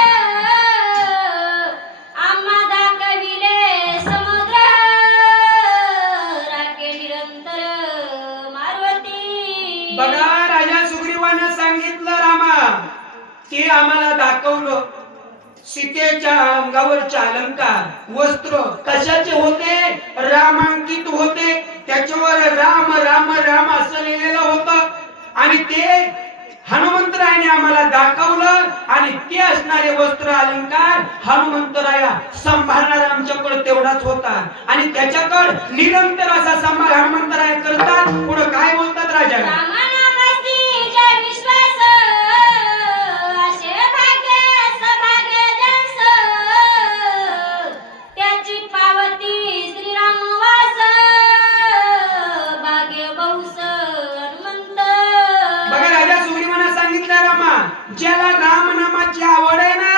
आम्हा दाखविले समुद्र राखे निरंतर मारुती. बघा राजा सुग्रीवाने सांगितलं रामा, ते आम्हाला दाखवलं. सीतेच्या अंगावरचे अलंकार वस्त्र कशाचे होते, रामांकित होते. त्याच्यावर राम राम राम असं लिहिलेलं होतं आणि ते हनुमंतरायाने आम्हाला दाखवलं आणि ते असणारे वस्त्र अलंकार हनुमंतराया सांभाळणारा आमच्याकडे तेवढाच होता आणि त्याच्याकडे निरंतर असा सांभाळ हनुमंतराया करतात. पुढे काय बोलतात राजा, राम नामासी जय विश्वास असे भाग्य सभाग्य जस त्याची पावती श्रीराम वास भाग्य बहुस हनुमंत. बघा राजा सुग्रीवाने सांगितलं रामा, ज्याला राम नामाची आवड आहे ना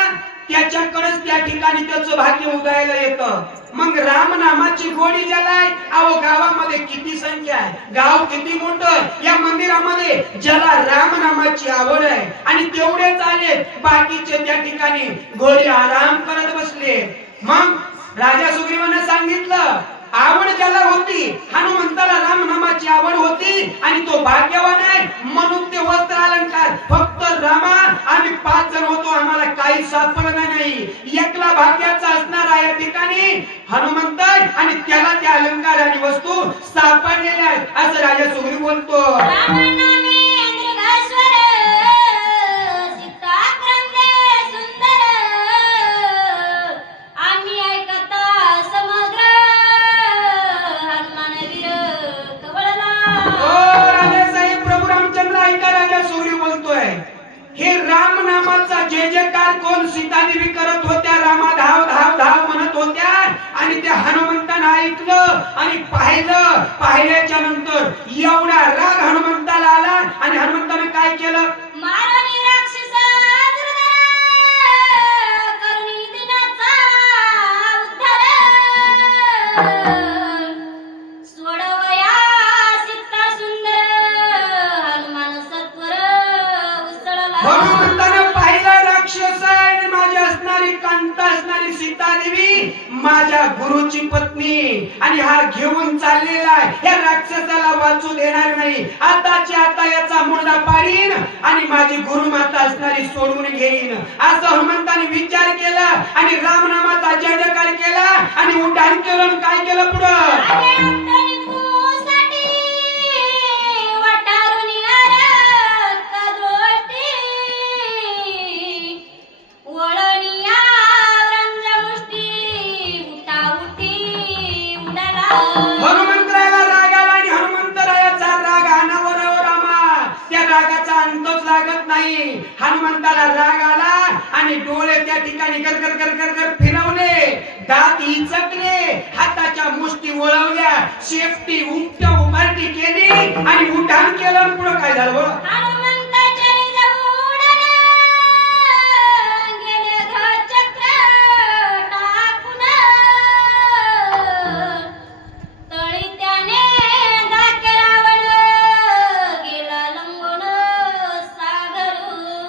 त्याच्याकडेच त्या ठिकाणी त्याचं भाग्य उदयाला येतं. मग राम नामाची गोडी ज्याला आहे, अहो गावामध्ये किती संख्या आहे, गाव किती मोठं, या मंदिरामध्ये ज्याला राम नामाची आवड आहे आणि तेवढेच आले, बाकीचे त्या ठिकाणी घोडी आराम करत बसले. मग राजा सुग्रीवाने सांगितलं, आवड ज्याला होती, हनुमंताला राम नामाची आवड होती आणि तो भाग्यवान आहे म्हणून ते वस्त्र अलंकार. फक्त रामा आम्ही 5 जण होतो, आम्हाला काही सापडलं नाही. एकला भाग्याचा असणारा या ठिकाणी हनुमंत आणि त्याला त्या अलंकार आणि वस्तू सापडलेल्या आहेत असं राजा सुग्रीव बोलतो. राम नामे दीर्घेश्वर सीता क्रंदे सुंदर आम्ही ऐकता समुद्र हनुमान वीर कवळला. ओ राजासाहेब प्रभू रामचंद्र ऐका, राजा सुग्रीव बोलतोय. हे राम नामाचा जय जयकार कोण सीतादेवी करत होत्या, रामा धाव धाव धाव म्हणत होत्या आणि त्या हनुमंतानं ऐकलं आणि पाहिल्याच्या नंतर एवढा राग हनुमंताला आला आणि हनुमंताने काय केलं, मारणी राक्षस दुर्धर करुणी दिनाचा उद्धार सोडवया सीता सुंदर हनुमान सत्वर उसळला. हनुमंतानं पाहिला राक्षस आहे आणि माझी असणारी कांता असणारी सीतादेवी माझ्या गुरुची पत्नी आणि हा घेऊन चाललेला आहे, या राक्षसाला वाचू देणार नाही. आताच्या आता याचा मुंडा पाडीन आणि माझी गुरुमाता असणारी सोडून घेईन असं हनुमंताने विचार केला आणि रामनामाचा जय जयकार केला आणि उड्डाण केलं आणि काय केलं पुढं. हनुमंतरायाला राग आला आणि हनुमंतरायाचा राग अनावरावर रामा त्या रागाचा अंतच लागत नाही. हनुमंताला राग आला आणि डोळे त्या ठिकाणी कर कर कर कर कर फिरवले, दात इचकले, हाताच्या मुष्टी वळवल्या, शेपटी उमट्या उभारटी केली आणि उड्डाण केलं. पुढे काय झालं बोल? हनुमंताच्या निजवडन गेले घचक्र टाकून, तळी त्याने धाके रावण गेला लंगोन सागर.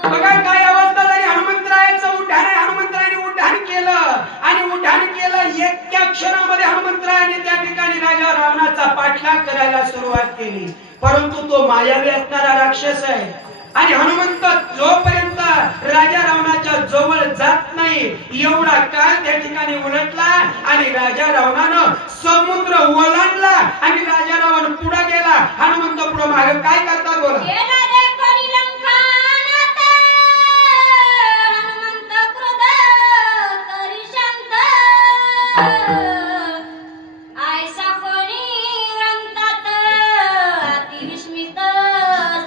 बघा काय अवस्था झाली. हनुमंतरायाचं उड्डाण आहे. हनुमंतरायाने उड्डाण केलं आणि उड्डाण केलं एका क्षणामध्ये हनुमंतरायाने त्या ठिकाणी राजा रावणाचा पाठलाग करायला सुरुवात केली. परंतु तो मायावी असणारा राक्षस आहे आणि हनुमंत जोपर्यंत राजा रावणाच्या जवळ जात नाही एवढा काळ त्या ठिकाणी उलटला आणि राजा रावणानं समुद्र ओलांडला आणि राजा रावण पुढे गेला. हनुमंत पुढे मागे काय करतात बोला? गेला देखोनी लंकानाथ, हनुमंत क्रोध करी शांत. आयसा कोणी रंतात अतिविस्मित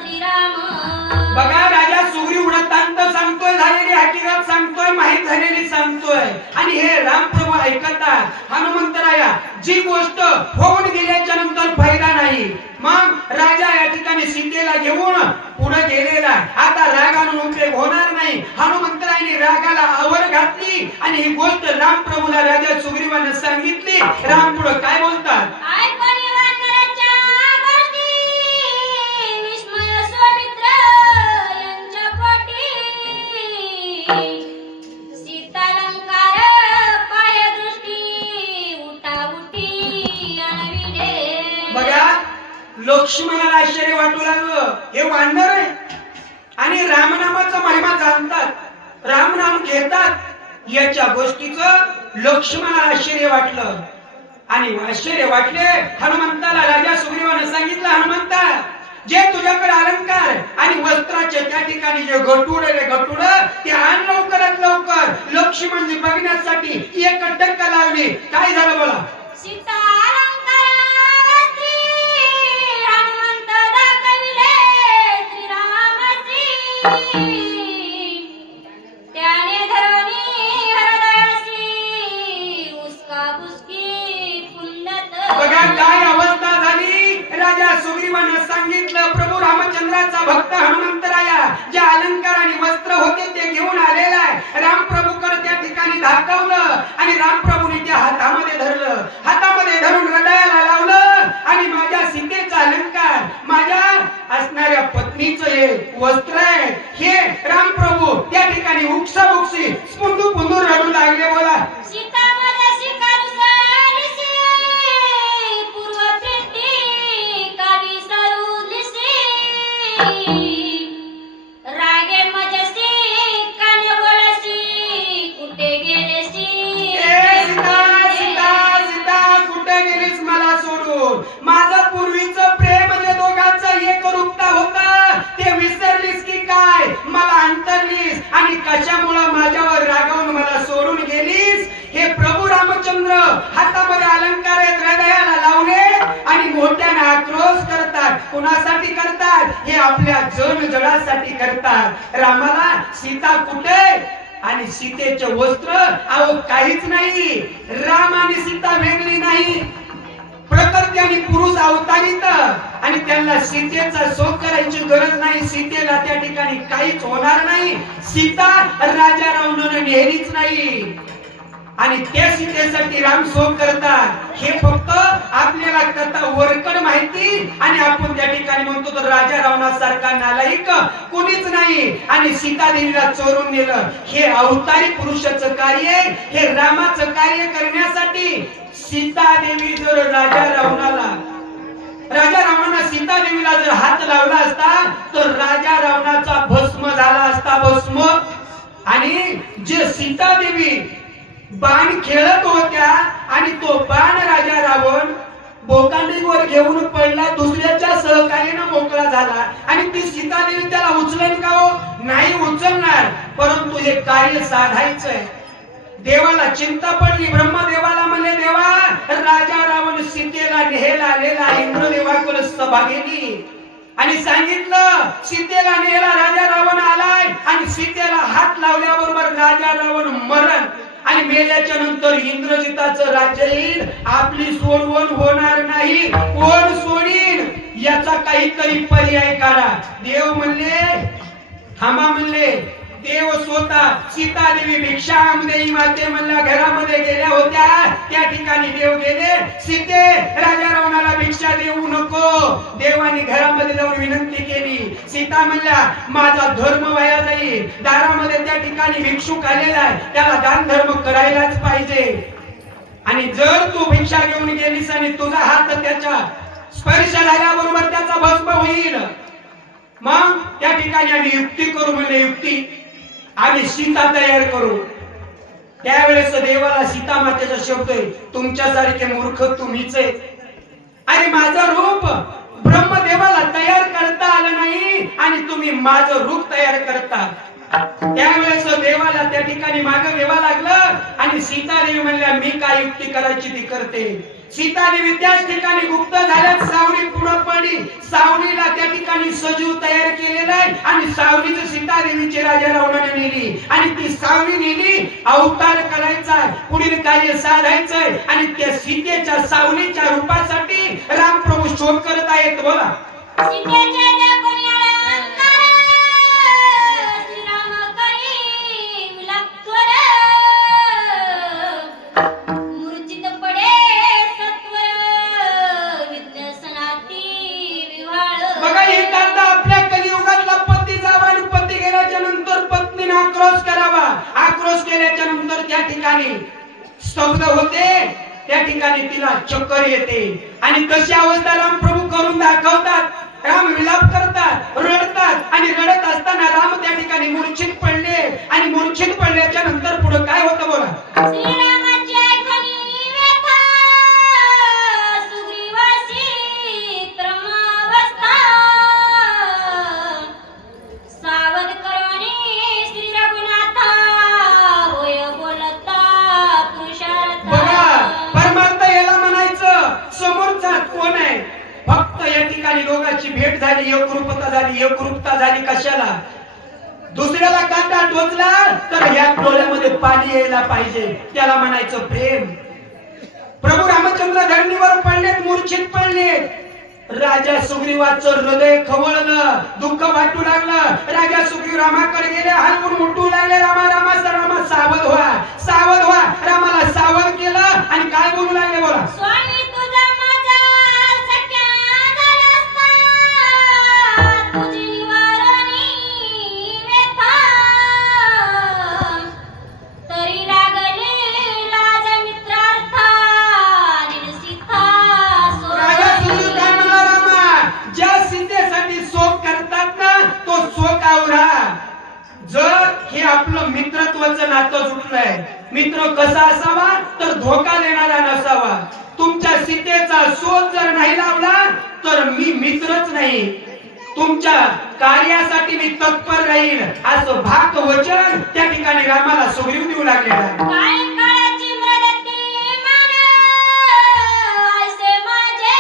श्रीराम. बघा राजा सुग्रीव वृत्तांत सांगतोय, झालेली हकीकत सांगतोय, माहित झालेली सांगतोय आणि हे रामप्रभू ऐकतात. हनुमंतराया जी गोष्ट होऊन गेल्याच्या नंतर फायदा नाही. मग राजा या ठिकाणी सीतेला घेऊन पुढे गेलेला, आता राग आणून उपयोग होणार नाही. हनुमंतरायाने रागाला आवर घातली आणि ही गोष्ट रामप्रभूला राजा सुग्रीवाने सांगितली. राम पुढे काय बोलतात? ऐकोनी वानराच्या गोष्टी, विस्मय स्वामित्र यांच्या पोटी. सीतालंकार पायदृष्टी, उठाउठी अनविडे. बघा लक्ष्मणाला आश्चर्य वाटू लागलं, हे वानर आहे आणि रामनामाचा महिमा जाणतात, रामनाम घेतात. याच्या गोष्टीचं लक्ष्मणाला आश्चर्य वाटलं आणि आश्चर्य वाटले. हनुमंताला राजा सुग्रीवाने सांगितलं, हनुमंता जे तुझ्याकडे अलंकार आणि वस्त्राचे त्या ठिकाणी जे गटूड ते आण लवकरात लवकर. लक्ष्मणजी बघण्यासाठी एक टक्का लावली. काय झालं बोला? सीता अलंकारावस्त्री, हनुमंत दाखविले श्रीरामश्री. त्याने धरणी हृदयासी उसकाबुसकी कुंदत. बघा काय अवस्था झाली. राजा सुग्रीवाने सांगितलं, प्रभू रामचंद्राचा भक्त हनुमंतराया जे अलंकार आणि वस्त्र होते ते घेऊन आलेला आहे. रामप्रभूकडे त्या ठिकाणी दाखवलं आणि रामप्रभूने त्या हातामध्ये धरलं, हातामध्ये धरून हृदयाला लावलं आणि माझ्या सीतेचा अलंकार, माझ्या असणाऱ्या पत्नीचं हे वस्त्र आहे, हे रामप्रभू त्या ठिकाणी उपसाबुक्षी पुंदू पुंदू रडू लागले. बोला? सीता माझ्याशी कारुसालिसी, पूर्व प्रीती कावी सरुलिसी. रागे माझ्याशी काने बोलसी, कुठे गेलेसी. ए सीता सीता सीता कुठे गेलीस मला सोडून? माझं पूर्वीचं प्रेम जे दोघांचं एक रूपता होतं ते विसरलीस की काय? मला अंतरलीस आणि कशामुळे माझ्यावर रागावून मला सोडून गेलीस? हे प्रभू रामचंद्र हातामध्ये अलंकार आहेत, हृदयाला लावले आणि मोठ्याने आक्रोश करतात. कुणासाठी करतात? हे आपल्या जन जळासाठी करतात. रामाला सीता कुठे आणि सीतेचे वस्त्र अहो काहीच नाही. राम आणि सीता वेगळी नाही, प्रकृती आणि पुरुष अवतारित आणि त्यांना सीतेचा शोध करायची गरज नाही. सीतेला त्या ठिकाणी काहीच होणार नाही. सीता राजा रावणाने नेलीच नाही आणि त्या सीतेसाठी राम शोध करतात. हे फक्त आपल्याला कथा वरकड माहिती आणि आपण त्या ठिकाणी म्हणतो तर राजा रावणासारखा नालायक कोणीच नाही आणि सीता देवीला चोरून नेलं. हे अवतारी पुरुषाचं कार्य, हे रामाचं कार्य करण्यासाठी सीता देवी जर राजा रावणाला सीता देवीला जर हात लावला असता तर राजा रावणाचा भस्म झाला असता, भस्म. आणि जे सीता देवी बाण खेळत होत्या आणि तो बाण राजा रावण बोकांडीवर घेऊन पडला, दुसऱ्याच्या सहकार्याने मोकळा झाला आणि ती सीता देवी त्याला उचलेल का हो? नाही उचलणार. परंतु हे कार्य साधायचंय. देवाला चिंता पडली, ब्रह्मदेवाला म्हणले, देवा राजा रावण सीता सभा गेली आणि सांगितलं सीतेला नेला राजा रावण आलाय आणि सीतेला हात लावल्याबरोबर राजा रावण मरण आणि मेल्याच्या नंतर इंद्रजिताचं राज्य येईल, आपली सोडवण होणार नाही, कोण सोडील याचा काहीतरी पर्याय काढा. देव म्हणले थांबा, म्हणले देव स्वतः सीता देवी भिक्षामध्ये माते म्हणल्या घरामध्ये गेल्या होत्या, त्या ठिकाणी देव गेले, सीते राजा रावणाला भिक्षा देऊ नको. देवाने घरामध्ये जाऊन विनंती केली. सीता म्हणल्या माझा धर्म वाया जाईल, दारामध्ये त्या ठिकाणी भिक्षुक आलेला आहे, त्याला दान धर्म करायलाच पाहिजे. आणि जर तू भिक्षा घेऊन गेलीस आणि तुझा हात त्याच्या स्पर्श झाल्याबरोबर त्याचा भस्म होईल, मग त्या ठिकाणी आम्ही युक्ती करू. म्हणजे युक्ती आम्ही सीता तयार करू. त्यावेळेस देवाला सीता मातेचा शब्द आहे, तुमच्यासारखे मूर्ख तुम्हीच आहे. आणि माझं रूप ब्रह्मदेवाला तयार करता आलं नाही आणि तुम्ही माझं रूप तयार करता. त्यावेळेस देवाला त्या ठिकाणी मागे घ्यावं लागलं आणि सीता देवी म्हणल्या मी काय युक्ती करायची ती करते. सीता देवी त्याच ठिकाणी गुप्त झाल्यात, सावली पुढे पडली, सावलीला त्या ठिकाणी सजीव तयार केलेला आहे आणि सावलीच सीता देवीची राजा रावणाने नेली आणि ती सावली नेली, अवतार करायचा, पुढील कार्य साधायचंय आणि त्या सीतेच्या सावलीच्या रूपासाठी रामप्रभू शोध करत आहेत. बोला सीतेचे देव कोणी अलंकार, श्रीराम करी विलापत्वर, मूर्छित पडे सत्वर, विद्यासनाती विव्हाळ. बघा, हे करता आपल्या कलियुगातला पती जावा आणि पती गेल्याच्या नंतर पत्नीने आक्रोश करावा. आक्रोश केल्याच्या नंतर त्या ठिकाणी स्तब्ध होते, त्या ठिकाणी तिला चक्कर येते आणि तशी अवस्था रामप्रभू करून दाखवतात. राम विलाप करतात, रडतात आणि रडत असताना राम त्या ठिकाणी मूर्छित पडले आणि मूर्छित पडल्याच्या नंतर पुढे काय होतं बोला. श्रीरामाची ऐकणी व्यथा, सुग्रीवासी क्रमावस्था, सावध करवणी श्री रघुनाथा, होय बोलता पुरुषार्थ. बघा, परमार्थ याला म्हणायचं समोरचा कोण आहे. फक्त या ठिकाणी लोकांची भेट झाली, एकरूपता झाली. एकरूपता झाली कशाला, दुसऱ्याला काटा टोचला तर या डोळ्यामध्ये पाणी यायला पाहिजे, त्याला म्हणायचं प्रेम. प्रभू रामचंद्र धरणीवर पडलेत, मूर्छित पडलेत. राजा सुग्रीवाचं हृदय खवळलं, दुःख वाटू लागलं. राजा सुग्रीव रामाकडे गेले, हलवून मुठू लागले, रामा रामा रामा सावध व्हा, सावध व्हा. रामाला सावध केलं आणि काय बोलू लागले बोला. स्वामी तुझा माझा सख्या झाला असता, तुझी निवारणी व्यथा, तरी लागली लाज मित्रार्था, निरसिता राजा सुग्रीव काय म्हणला, रामा ज्या सीतेसाठी शोक करतात ना तो शोक आवरा. जर हे आपलं मित्रत्वाचं नातं जुटलंय, मित्र कसा असावा तर धोका देणारा नसावा. तुमच्या सीतेचा शोध जर नाही लावला तर मी मित्रच नाही, तुमच्या कार्यासाठी मी तत्पर राहील, असं भाक वचन त्या ठिकाणी रामाला सुग्रीव देऊ लागलेला आहे. काय काळाची मदती मान, असे माझे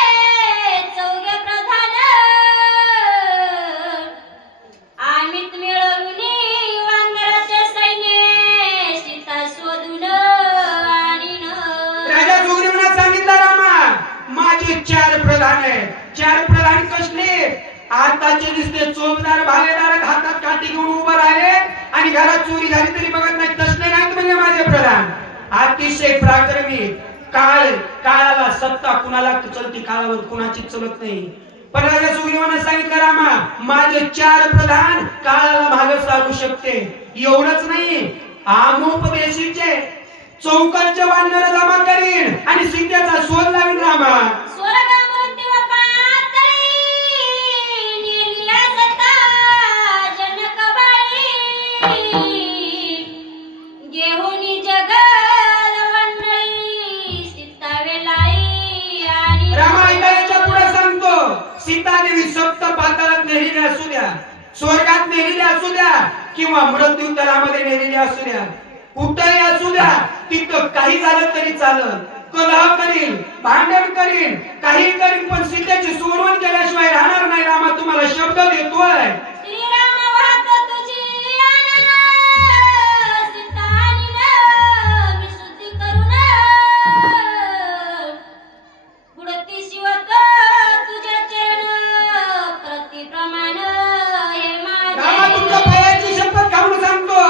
चौघे प्रधान, आम्हीत मिळवली वानराचे सैन्य, सीता शोधून आणीन. राजा सुग्रीवने सांगितलं, रामा माझे 4 प्रधान आहेत. 4 प्रधान कसले, आताचे दिसते चोपदार भालेदार, हातात काठी घेऊन उभं राहिले आणि घरात चोरी झाली तरी बघत नाही, तसले नाहीत म्हणजे माझे प्रधान. अतिशय पराक्रमी, काळाला सत्ता कुणाला चलती, काळावर कुणाची चलत नाही. पण राजा सुग्रीवाने सांगितलं, रामा माझे 4 प्रधान काळाला मागे सारू शकते. एवढंच नाही, आमोपदेशीचे चौकांचे वानर जमा करीन आणि सीतेचा शोध लावीन. रामा स्वर्ग मृत्यू पातळी, नेलिया सत्ता जनकबाळी, घेऊनी जगद मंडळी, सीता वेलाळी आणि रामा ऐकायच्या पुढे सांगतो, सीता देवी सप्त पाताळात नेलेली असू द्या, स्वर्गात नेलेली असू द्या किंवा मृत्यू तलामध्ये नेलेली असू द्या, कुठेही असू द्या, तिथं काही झालं तरी चालत, कलह करील, भांडण करील, काही करील, पण सीतेची सोडवण केल्याशिवाय राहणार नाही. रामा तुम्हाला शब्द देतोय. श्रीराम वाहत तुझी आन, सीता आणीन मी शुद्धी करून, बुडती शिवत तुझे चरण, प्रतिप्रमाण हे रामा तुमच्या माझे. पायाची शपथ खाऊन सांगतो,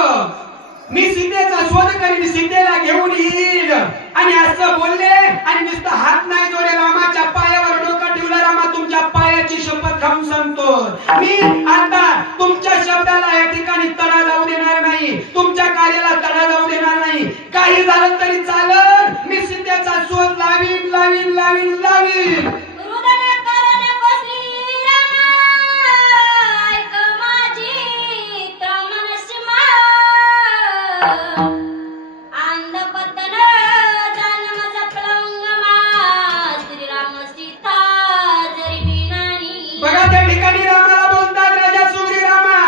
मी सीतेचा शोध करीन, सीतेला घेऊन येईल. आणि असं बोलले आणि नुसतं हात नाही जोडले, रामाच्या पायावर डोकं ठेवलं. रामा तुमच्या पायाची शपथ खाऊन सांगतो, मी आता तुमच्या शब्दाला या ठिकाणी तडा जाऊ देणार नाही, तुमच्या कार्याला तडा जाऊ देणार नाही. काही झालं तरी चालत, मी सीतेचा शोध लावीन लावीन लावीन लावीन. रुदन करू नको श्रीरामा, ऐक माझी तमन सीमा. अंधपतन जन्म जपलंगमा, श्रीराम सीता जरी विनानी. बघा त्या ठिकाणी रामाला बोलतात, राजा सुग्री रामा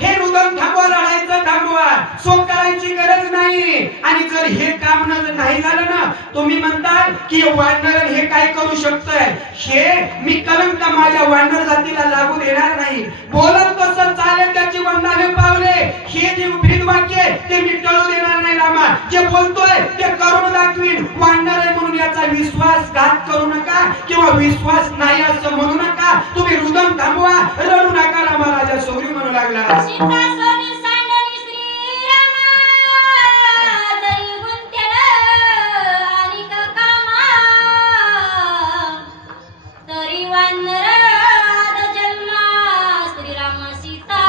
हे रुदन थांबवा, लढायचं थांबवा, शोक करायची गरज नाही. आणि जर हे काम नाही झालं ना, तुम्ही म्हणताल की वानर हे काय करू शकतंय, हे मी कलंक माझ्या वानर जातीला लागू देणार नाही. बोलत कसं चालेल त्याची वंदावे पावले, हे जे ब्रीद वाक्य ते मी टळू देणार नाही. रामा जे बोलतोय ते करून दाखवीन. वानर आहे म्हणून याचा विश्वासघात करू नका किंवा विश्वास नाही असं म्हणू नका. तुम्ही रुदन थांबवा, रडू नका. रामा राजा सुग्री म्हणू लागला, सीता सोनी सांडणी श्रीरामा, जरी गुंतेल अनेक कामा, तरी वानर आद जन्मा, श्रीराम सीता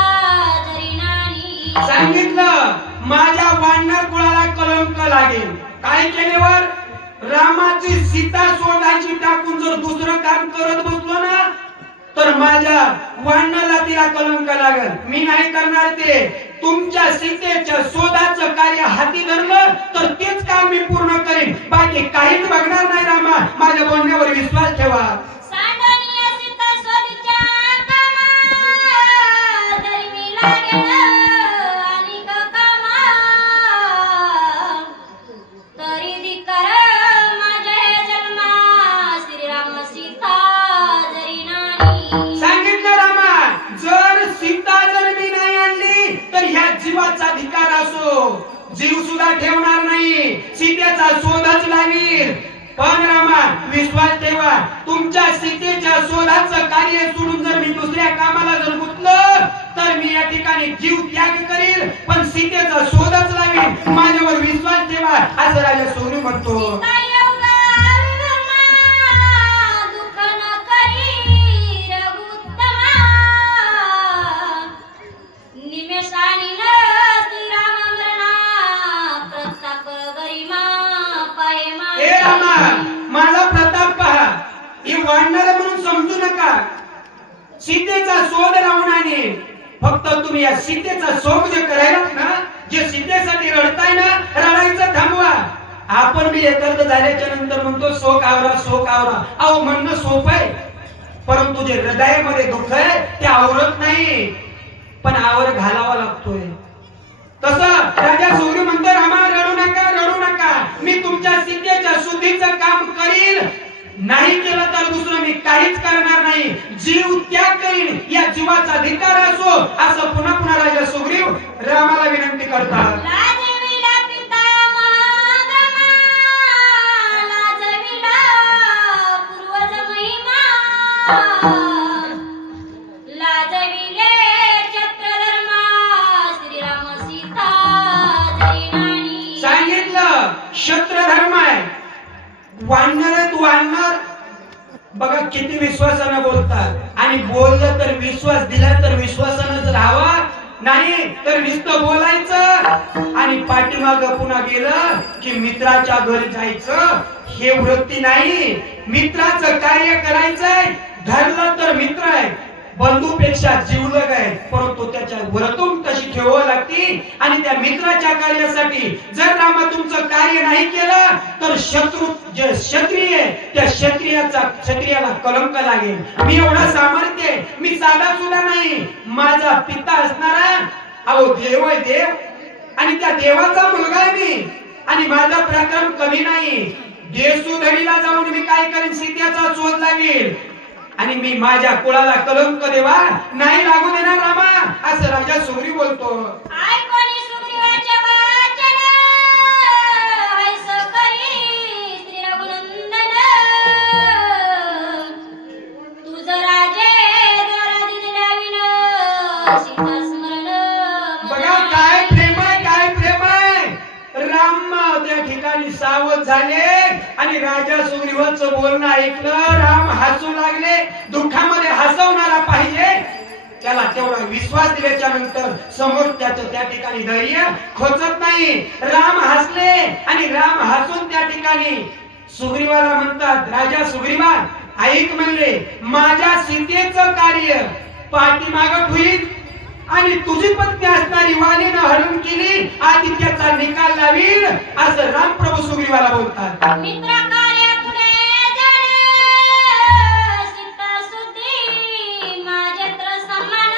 जरी नानी. सांगितलं माझ्या वानर कुळाला कलंक लागेल. काय केल्यावर? रामाची सीता शोधायची टाकून जर दुसरं काम करत बसलो ना, तर माझ्या वानराला तिला कलंक लागेल. मी नाही करणार ते. तुमच्या सीतेच्या शोधाचं कार्य हाती धरलं तर तेच काम मी पूर्ण करीन, बाकी काहीच बघणार नाही. रामा माझ्या बोलण्यावर विश्वास ठेवा. सांडणी सीता शोधीच्या कामा, जरी मी लागेल अनेक कामा, तरी धिक्कार माझ्या हे जन्मा, श्रीराम सीता जरी नानी. सांगितलं रामा, जर सीता जर मी नाही आणली तर ह्या जीवाचा अधिकार असो, जीव सुद्धा ठेवणार नाही, सीतेचा शोधच लावील. पण रामा विश्वास ठेवा, तुमच्या सीतेच्या शोधाचं कार्य सोडून जर मी दुसऱ्या कामाला जर गुंतलो तर मी या ठिकाणी जीव त्याग करील, पण सीतेचा शोधच लावील. माझ्यावर विश्वास ठेवा असं राजा सुग्री म्हणतो. सीता योगा विवर्मा, दुःख न करी रघुत्तमा, निमेषानी न श्रीराम मरणा, प्रताप गरिमा पाहे ए रामा माझे. माझा प्रताप पहा, ही वाढणार म्हणून समजू नका. सीतेचा शोध लावून आणि फक्त तुम्ही या सीतेचा शोध जे करायलात ना, जे सीतेसाठी रडताय ना, रडायचं थांबवा. आपण बी एकत्र झाल्याच्या नंतर म्हणतो शोक आवरा शोक आवरा. अहो म्हणणं सोपं आहे, परंतु जे हृदयामध्ये दुःख आहे ते आवरत नाही, पण आवर घालावा लागतोय. तसं राजा सुग्री म्हणतो, रामा रडू नका रडू नका, मी तुमच्या सीतेच्या शुद्धीचं काम करील. नाही केलं तर दुसरं मी काहीच करणार नाही, जीव त्याग करीन, या जीवाचा अधिकार असो असं पुन्हा पुन्हा राजा सुग्रीव रामाला विनंती करतात. लाजविला पिता महागमा, लाजविला पूर्वज महिमा, लाजविले चक्रधर्मा, श्रीराम सीता जरी नानी. सांगितलं क्षत्रधर्म आहे. वानर आहेत वानर, बघा किती विश्वासानं बोलतात. आणि बोललं तर विश्वास दिला तर विश्वासानंच राहावा, नाही तर नुसतं बोलायचं आणि पाठीमाग पुन्हा गेलं की मित्राच्या घरी जायचं, हे वृत्ती नाही. मित्राचं कार्य करायचंय, धरलं तर मित्र आहे, बंधूपेक्षा जीवलग आहे, परंतु त्याच्या वर्तणूक तशी ठेवावी लागते. आणि त्या मित्राच्या कार्यासाठी जर रामा तुमचं कार्य नाही केलं तर शत्रू जे क्षत्रिय त्या क्षत्रियाला कलंक लागेल. मी एवढा सामर्थ्य, मी साधा सुद्धा नाही, माझा पिता असणारा अहो देव आहे देव, आणि त्या देवाचा मुलगा आहे मी, आणि माझा पराक्रम कमी नाही. देसुधडीला जाऊन मी काय करेन, सीतेचा शोध लागेल आणि मी माझ्या कुळाला कलंक देवा नाही लागू देणार रामा, असं राजा सुग्री बोलतो. ऐकोनी सुग्रीवाचे वाचन, ऐस करी श्री रघुनंदन. तुझ राजे द्वाराधी दिल्याविन सीता स्मरण. बघा काय प्रेम आहे, काय प्रेम आहे. राम त्या ठिकाणी सावध झाले आणि राजा सुग्रीवाचं बोलणं ऐकलं. राम हसू लागले. दुःखामध्ये हसवणारा पाहिजे त्याला तेवढा विश्वास दिल्याच्या नंतर समोर त्याचं त्या ठिकाणी धैर्य खोचत नाही. राम हसले आणि राम हसून त्या ठिकाणी सुग्रीवाला म्हणतात, राजा सुग्रीवा ऐक म्हणले, माझ्या सीतेचं कार्य पाठीमागं ठेवीन आणि तुझी पत्नी असणारी वालीनं हरण केली आदित्याचा निकाल लावील, असं रामप्रभू सुग्रीवाला बोलतात. मित्र कार्य पुढे जाणे, सीता सुद्धी माझ्यात्र समान.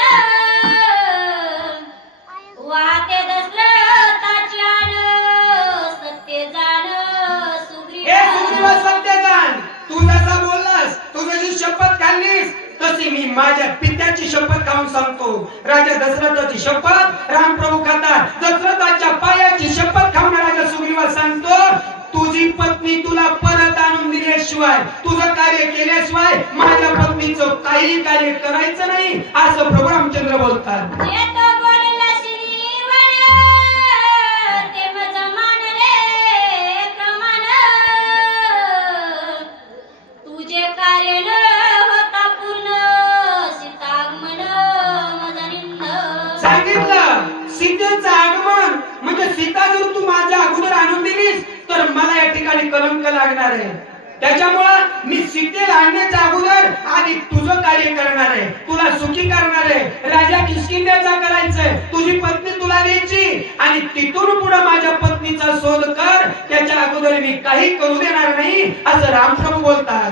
वाते दशरथाची आण, सत्य जाण हे सुग्रीवा सत्य जाण. तू जसा बोललास, तू जशी शपथ खाल्लीस तशी मी माझ्या पित्याची शपथ खाऊन सांगतो. राजा दशरथाची शपथ रामप्रभू खातात. दशरथाच्या पायाची शपथ खाऊन राजा सुग्रीवा सांगतो, तुझी पत्नी तुला परत आणून दिल्याशिवाय, तुझं कार्य केल्याशिवाय माझ्या पत्नीचं काही कार्य करायचं नाही, असं प्रभू रामचंद्र बोलतात. सांगितलं सीतेचं आगमन म्हणजे सीता जर तू माझ्या अगोदर आणून दिलीस तर मला या ठिकाणी कलंक लागणार आहे. त्याच्यामुळं मी सीतेला आणण्याच्या अगोदर आधी तुझं कार्य करणार आहे, तुला सुखी करणार आहे. राजा किष्किंध्याचा करायचंय, तुझी पत्नी तुला द्यायची आणि तिथून पुढे माझ्या पत्नीचा शोध कर. त्याच्या अगोदर मी काही करू देणार नाही, असं रामप्रभू बोलतात.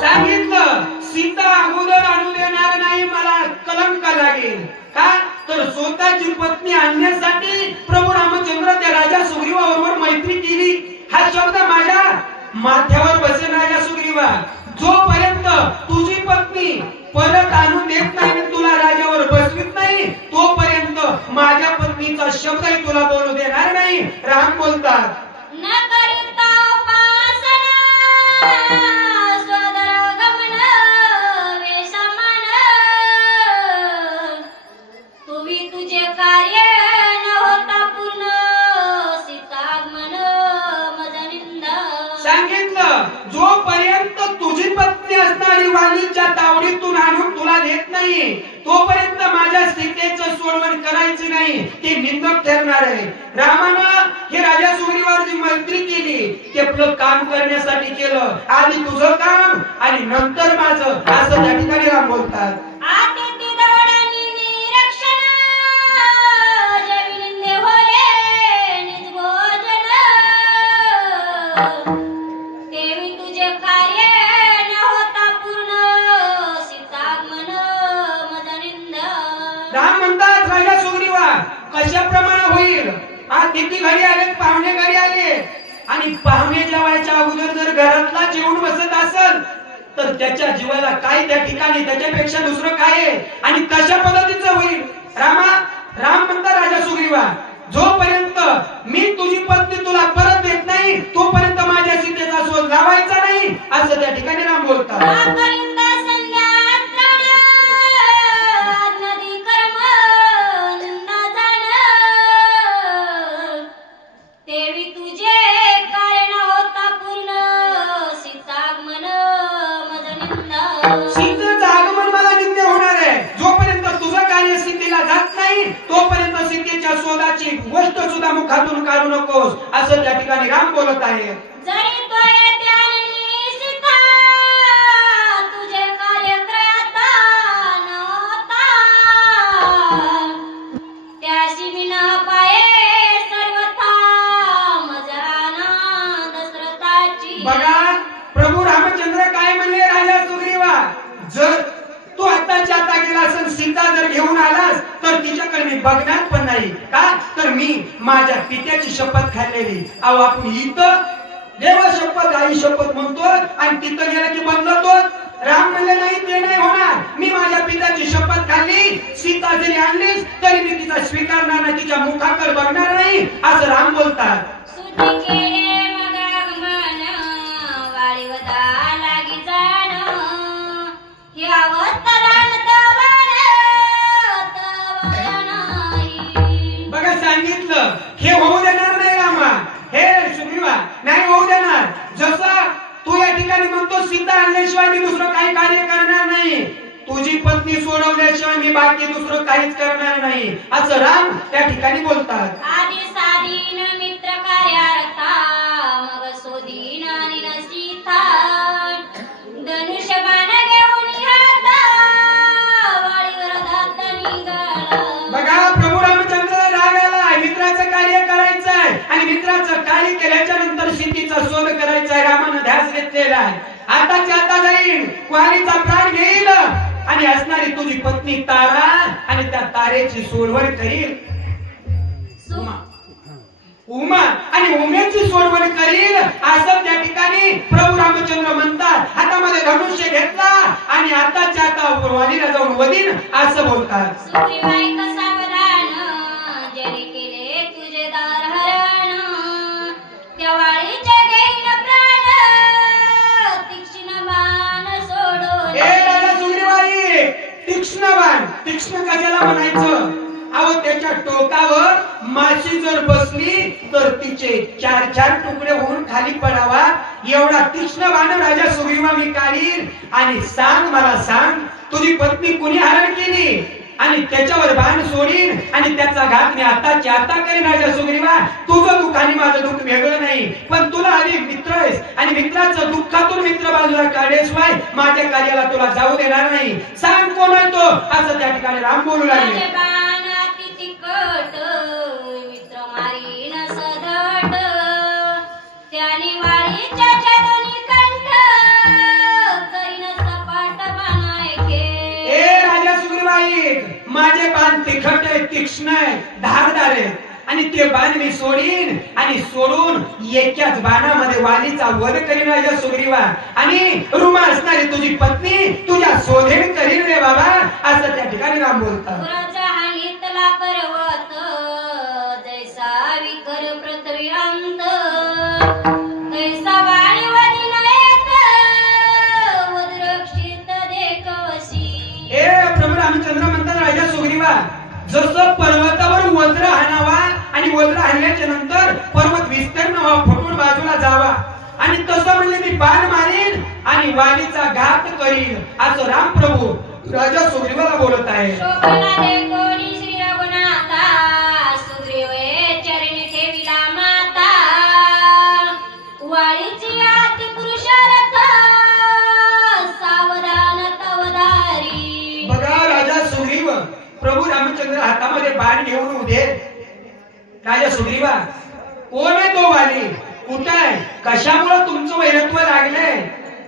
सांगितलं सीता अगोदर आणून देणार नाही, मला कलंक लागेल. का तर स्वतःची पत्नी आणण्यासाठी प्रभू रामचंद्र त्या राजा सुग्रीवाबरोबर मैत्री केली. हा शब्द माझ्या माथ्यावर बसेल राजा सुग्रीवा. जोपर्यंत तुझी पत्नी परत आणून देत नाही, तुला राजावर बसवीत नाही, तोपर्यंत माझ्या पत्नीचा शब्दही तुला बोलू देणार नाही, राम बोलतात. सांगितलं जोपर्यंत तुझी पत्नी असणारी वालीच्या तावडीतून आणून तुला देत नाही, तोपर्यंत माझ्या सीतेचं सोडवण करायची नाही, ते निंदक ठरणार आहे. रामानं हे राजा सुग्रीवावर जी मैत्री केली ते आपलं काम करण्यासाठी केलं. आधी तुझं काम आणि नंतर माझं, असं त्या ठिकाणी राम बोलतात. राम म्हणतात, राजा सुग्रीवा कशाप्रमाणे होईल. अतिथी घरी आले, पाहुणे घरी आले आणि पाहुणे जेवायच्या अगोदर जर घरातला जेवण बसत असेल तर त्याच्या जीवाला काय त्या ठिकाणी त्याच्यापेक्षा दुसरं काय आहे आणि कशा पद्धतीचं होईल. राम म्हणतात राजा सुग्रीवा, जोपर्यंत मी तुझी पत्नी तुला परत देत नाही तोपर्यंत माझ्या सीतेचा शोध लावायचा नाही, असं त्या ठिकाणी राम बोलतात. सीतेचं आगमन मला निंद होणार आहे. जोपर्यंत तुझं कार्य सीतेला जात नाही तोपर्यंत सीतेच्या शोधाची गोष्ट सुद्धा मुखातून काढू नकोस, असं त्या ठिकाणी राम बोलत आहे. बघा प्रभू रामचंद्र काय म्हणले राजा सुग्रीवा, जर तू आताच्या आता गेला असेल सीता जर घेऊन आलास तर तिच्याकडे मी बघणार पण नाही, का तर मी माझ्या पित्याची शपथ खाल्लेली. अहो आपण इथं देवा शपथ आई शपथ म्हणतो आणि तिथं गेलं की बदलतो. राम म्हणले नाही ते नाही होणार, मी माझ्या पित्याची शपथ खाल्ली, सीता जरी आणलीस तरी मी तिचा स्वीकारणार नाही, तिच्या मुखाकडे बघणार नाही असं राम बोलतात. सुटी केले मग आगमन, वाळीवता लागी जाण, ही अवस्था रानतवन, तवन नाही. बघा सांगितलं हे होऊ देणार नाही रामा, हे सुग्रीवा नाही होऊ देणार. जसं तू या ठिकाणी म्हणतो सीता आणल्याशिवाय मी दुसरं काही कार्य करणार नाही, तुझी पत्नी सोडवल्याशिवाय मी बाकी दुसरं काहीच करणार नाही असं राम त्या ठिकाणी बोलतात. आधी साधीन मित्र कार्यार्था, मग सोधीन आणि न सीता, धनुष्यबाण घेऊन हाता, वाळीवर दात निघाला. बघा प्रभू रामचंद्र राग आलाय, मित्राचं कार्य करायचंय आणि मित्राचं कार्य केल्याच्या नंतर सीतेचा शोध करायचाय. रामानं ध्यास घेतलेला आहे, आताच्या आता जाईल वालीचा प्राण घेईल आणि असणारी तुझी पत्नी तारा आणि त्या तारेची सोडवण करील. उमा आणि उमेची सोडवण करील असं त्या ठिकाणी प्रभू रामचंद्र म्हणतात. हातामध्ये धनुष्य घेतला आणि आताच्या आता वालीला जाऊन वदीन असं बोलतात. सुग्रीवाई सावधान, जरी केले तुझे दार हरण, त्या वाळीचे घेईन प्राण, तीक्ष्ण बाण सोडून. ए राजा सुग्रीवाई, तीक्ष्ण बाण, तीक्ष्ण कशाला म्हणायचं? अहो त्याच्या टोकावर माशी जर बसली तर तिचे 4-4 तुकडे होऊन खाली पडावा एवढा तीक्ष्ण बाण राजा सुग्रीवा मी काढीन. आणि सांग मला सांग, तुझी पत्नी कुणी हरण केली आणि त्याच्यावर बाण सोडीन आणि त्याचा घात मी आताच्या आता करीन. राजा सुग्रीवा तुझं दुःख आणि माझं दुःख वेगळं नाही, पण तुला आधी मित्र आहेस आणि मित्राचं दुःखातून मित्र बाजूला काढल्याशिवाय माझ्या कार्याला तुला जाऊ देणार नाही. सांग कोण आहे तो असं त्या ठिकाणी राम बोलू लागले. माझे बाण अति तिखट, मित्र मारीन सदट, त्याने वाळीच्या दोन्ही कंठ, करीन सपाट बनायके. ए राजा सुग्रीवाई, माझे बाण तिखट आहे, तीक्ष्ण आहे, धारदार आहे आणि ते बाण मी सोडीन आणि सोडून एकाच बाणामध्ये वालीचा वध करीन राजा सुग्रीवा. आणि रुमा असणारी तुझी पत्नी तुझ्या शोधेन करीन रे बाबा असं त्या ठिकाणी राम बोलतात. पुरजहानीतला पर्वत, जैसा विकर पृथ्वी अंत, तैसा वाळी वदीन येत, वज्रक्षित देखवसी. ए प्रभू रामचंद्र म्हणतात राजा सुग्रीवा, जसं पर्वतावर वज्र हाणावा आणि वज्र हाणल्याच्या नंतर पर्वत विस्तीर्ण व्हावा, फुटून बाजूला जावा आणि तसं म्हणले मी बाण मारीन आणि वालीचा घात करीन असं राम प्रभू राजा सुग्रीवाला बोलत आहे. शोभला देखोनी श्री रघुनाथा, सुग्रीवे चरणी ठेविला माता, वाळीची आती पुरुषार्थ, सावधान तवधारी. बघा राजा सुग्रीव प्रभू रामचंद्र हातामध्ये बाण घेऊन उभे. राजा सुग्रीवा कोण आहे तो वाली, कुठं आहे, कशामुळे तुमचं वैरत्व लागलंय,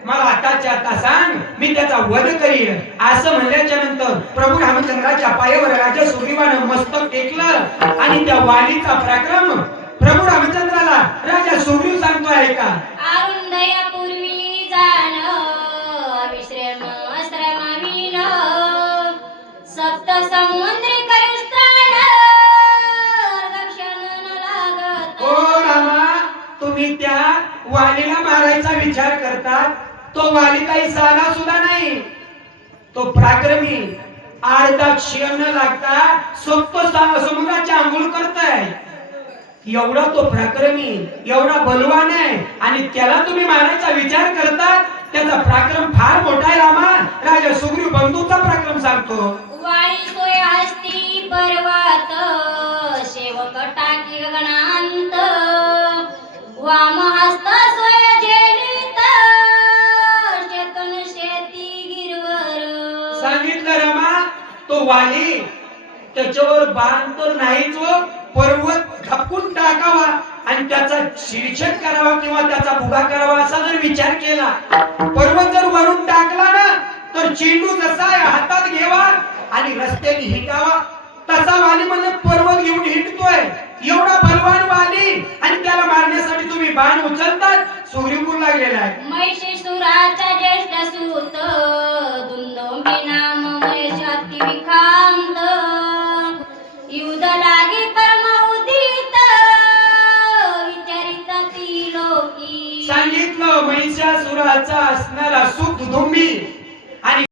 मला आताच्या आता सांग, मी त्याचा वध करीन असं म्हणल्याच्या नंतर प्रभू रामचंद्राच्या पायावर राजा सुग्रीवानं मस्तक टेकलं आणि त्या वालीचा पराक्रम प्रभू रामचंद्राला राजा सुग्रीव सांगतो आहे का. आरुंदया पूर्वी जाण, विश्रम श्रमविन, सप्त समुद्री करुस्त्राण, रक्षण न लागत. ओ रामा, तुम्ही त्या वालीला मारायचा विचार करतात, तो वाली काही साधा सुद्धा नाही, तो पराक्रमी, अर्धा क्षण न लागता सप्त समुद्राची आंघोळ करताय, एवढा तो पराक्रमी, एवढा बलवान आहे आणि त्याला तुम्ही मारायचा विचार करतात. त्याचा पराक्रम फार मोठा आहे रामा. राजा सुग्रीव बंधूचा पराक्रम सांगतो. वाळी सोय हस्ती पर्वत, शेवक टाकी गगनांत, वाम हस्त सोय झेलित, शेतन शेती गिरवर. सांगितलं रामा, तो वाली त्याच्यावर बाण तर नाहीच, पर्वत झपकून टाकावा आणि त्याचा शिरछेद करावा किंवा त्याचा भुगा करावा असा विचार केला पर्वत जर वरून टाकला ना तर चेंडू जसा हातात घ्यावा आणि रस्त्याने हिंडावा तसा वाली म्हणजे पर्वत घेऊन हिंडतोय एवढा बलवान वाली आणि त्याला मारण्यासाठी तुम्ही बाण उचलतात सूर्यकुल लागलेला आहे महिषासुराचा ज्येष्ठ सूत दुंदुभी नाम महेश अति विखाम